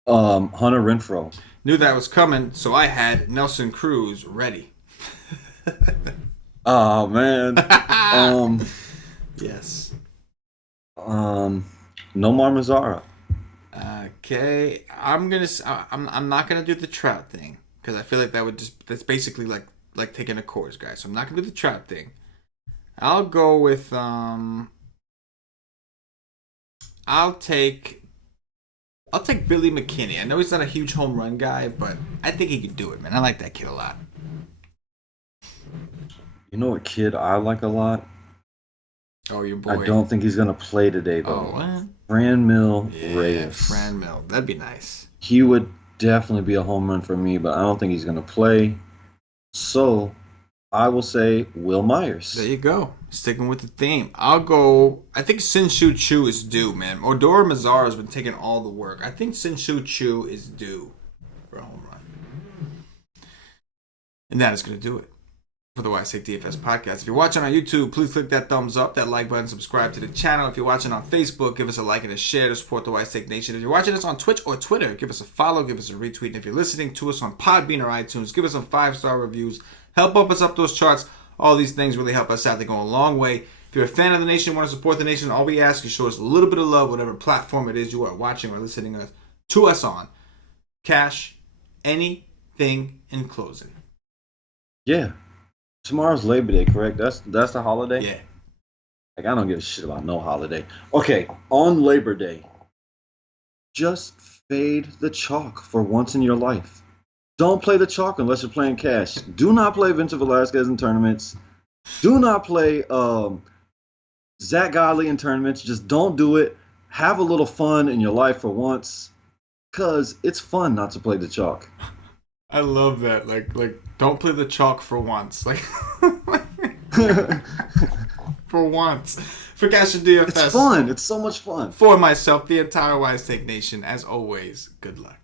Hunter Renfroe. Knew that was coming, so I had Nelson Cruz ready. Oh man. Yes. Nomar Mazara. Okay, I'm not gonna do the Trout thing because I feel like that's basically like taking a course, guys. So I'm not gonna do the Trout thing. I'll go with I'll take Billy McKinney. I know he's not a huge home run guy, but I think he could do it, man. I like that kid a lot. You know what kid I like a lot? Oh, your boy. I don't think he's going to play today, though. Oh, what? Franmil Yeah, Reyes. Franmil. That'd be nice. He would definitely be a home run for me, but I don't think he's going to play. So, I will say Will Myers. There you go. Sticking with the theme. I'll go. I think Sin-Soo Choo is due, man. Odor Mazara has been taking all the work. I think Sin-Soo Choo is due for a home run. And that is going to do it for the Why Take DFS podcast. If you're watching on YouTube, please click that thumbs up, that like button, subscribe to the channel. If you're watching on Facebook, give us a like and a share to support the Why Take Nation. If you're watching us on Twitch or Twitter, give us a follow, give us a retweet. And if you're listening to us on Podbean or iTunes, give us some 5-star reviews. Help up us up those charts. All these things really help us out. They go a long way. If you're a fan of the nation, want to support the nation, all we ask is show us a little bit of love, whatever platform it is you are watching or listening to us on. Cash, anything in closing? Yeah. Tomorrow's Labor Day, correct? That's the holiday? Yeah. Like, I don't give a shit about no holiday. Okay, on Labor Day, just fade the chalk for once in your life. Don't play the chalk unless you're playing cash. Do not play Vincent Velasquez in tournaments. Do not play Zach Godley in tournaments. Just don't do it. Have a little fun in your life for once, because it's fun not to play the chalk. I love that. Like, don't play the chalk for once. Like, for once. For CashinDFS. It's fun. It's so much fun. For myself, the entire Wise Take Nation, as always, good luck.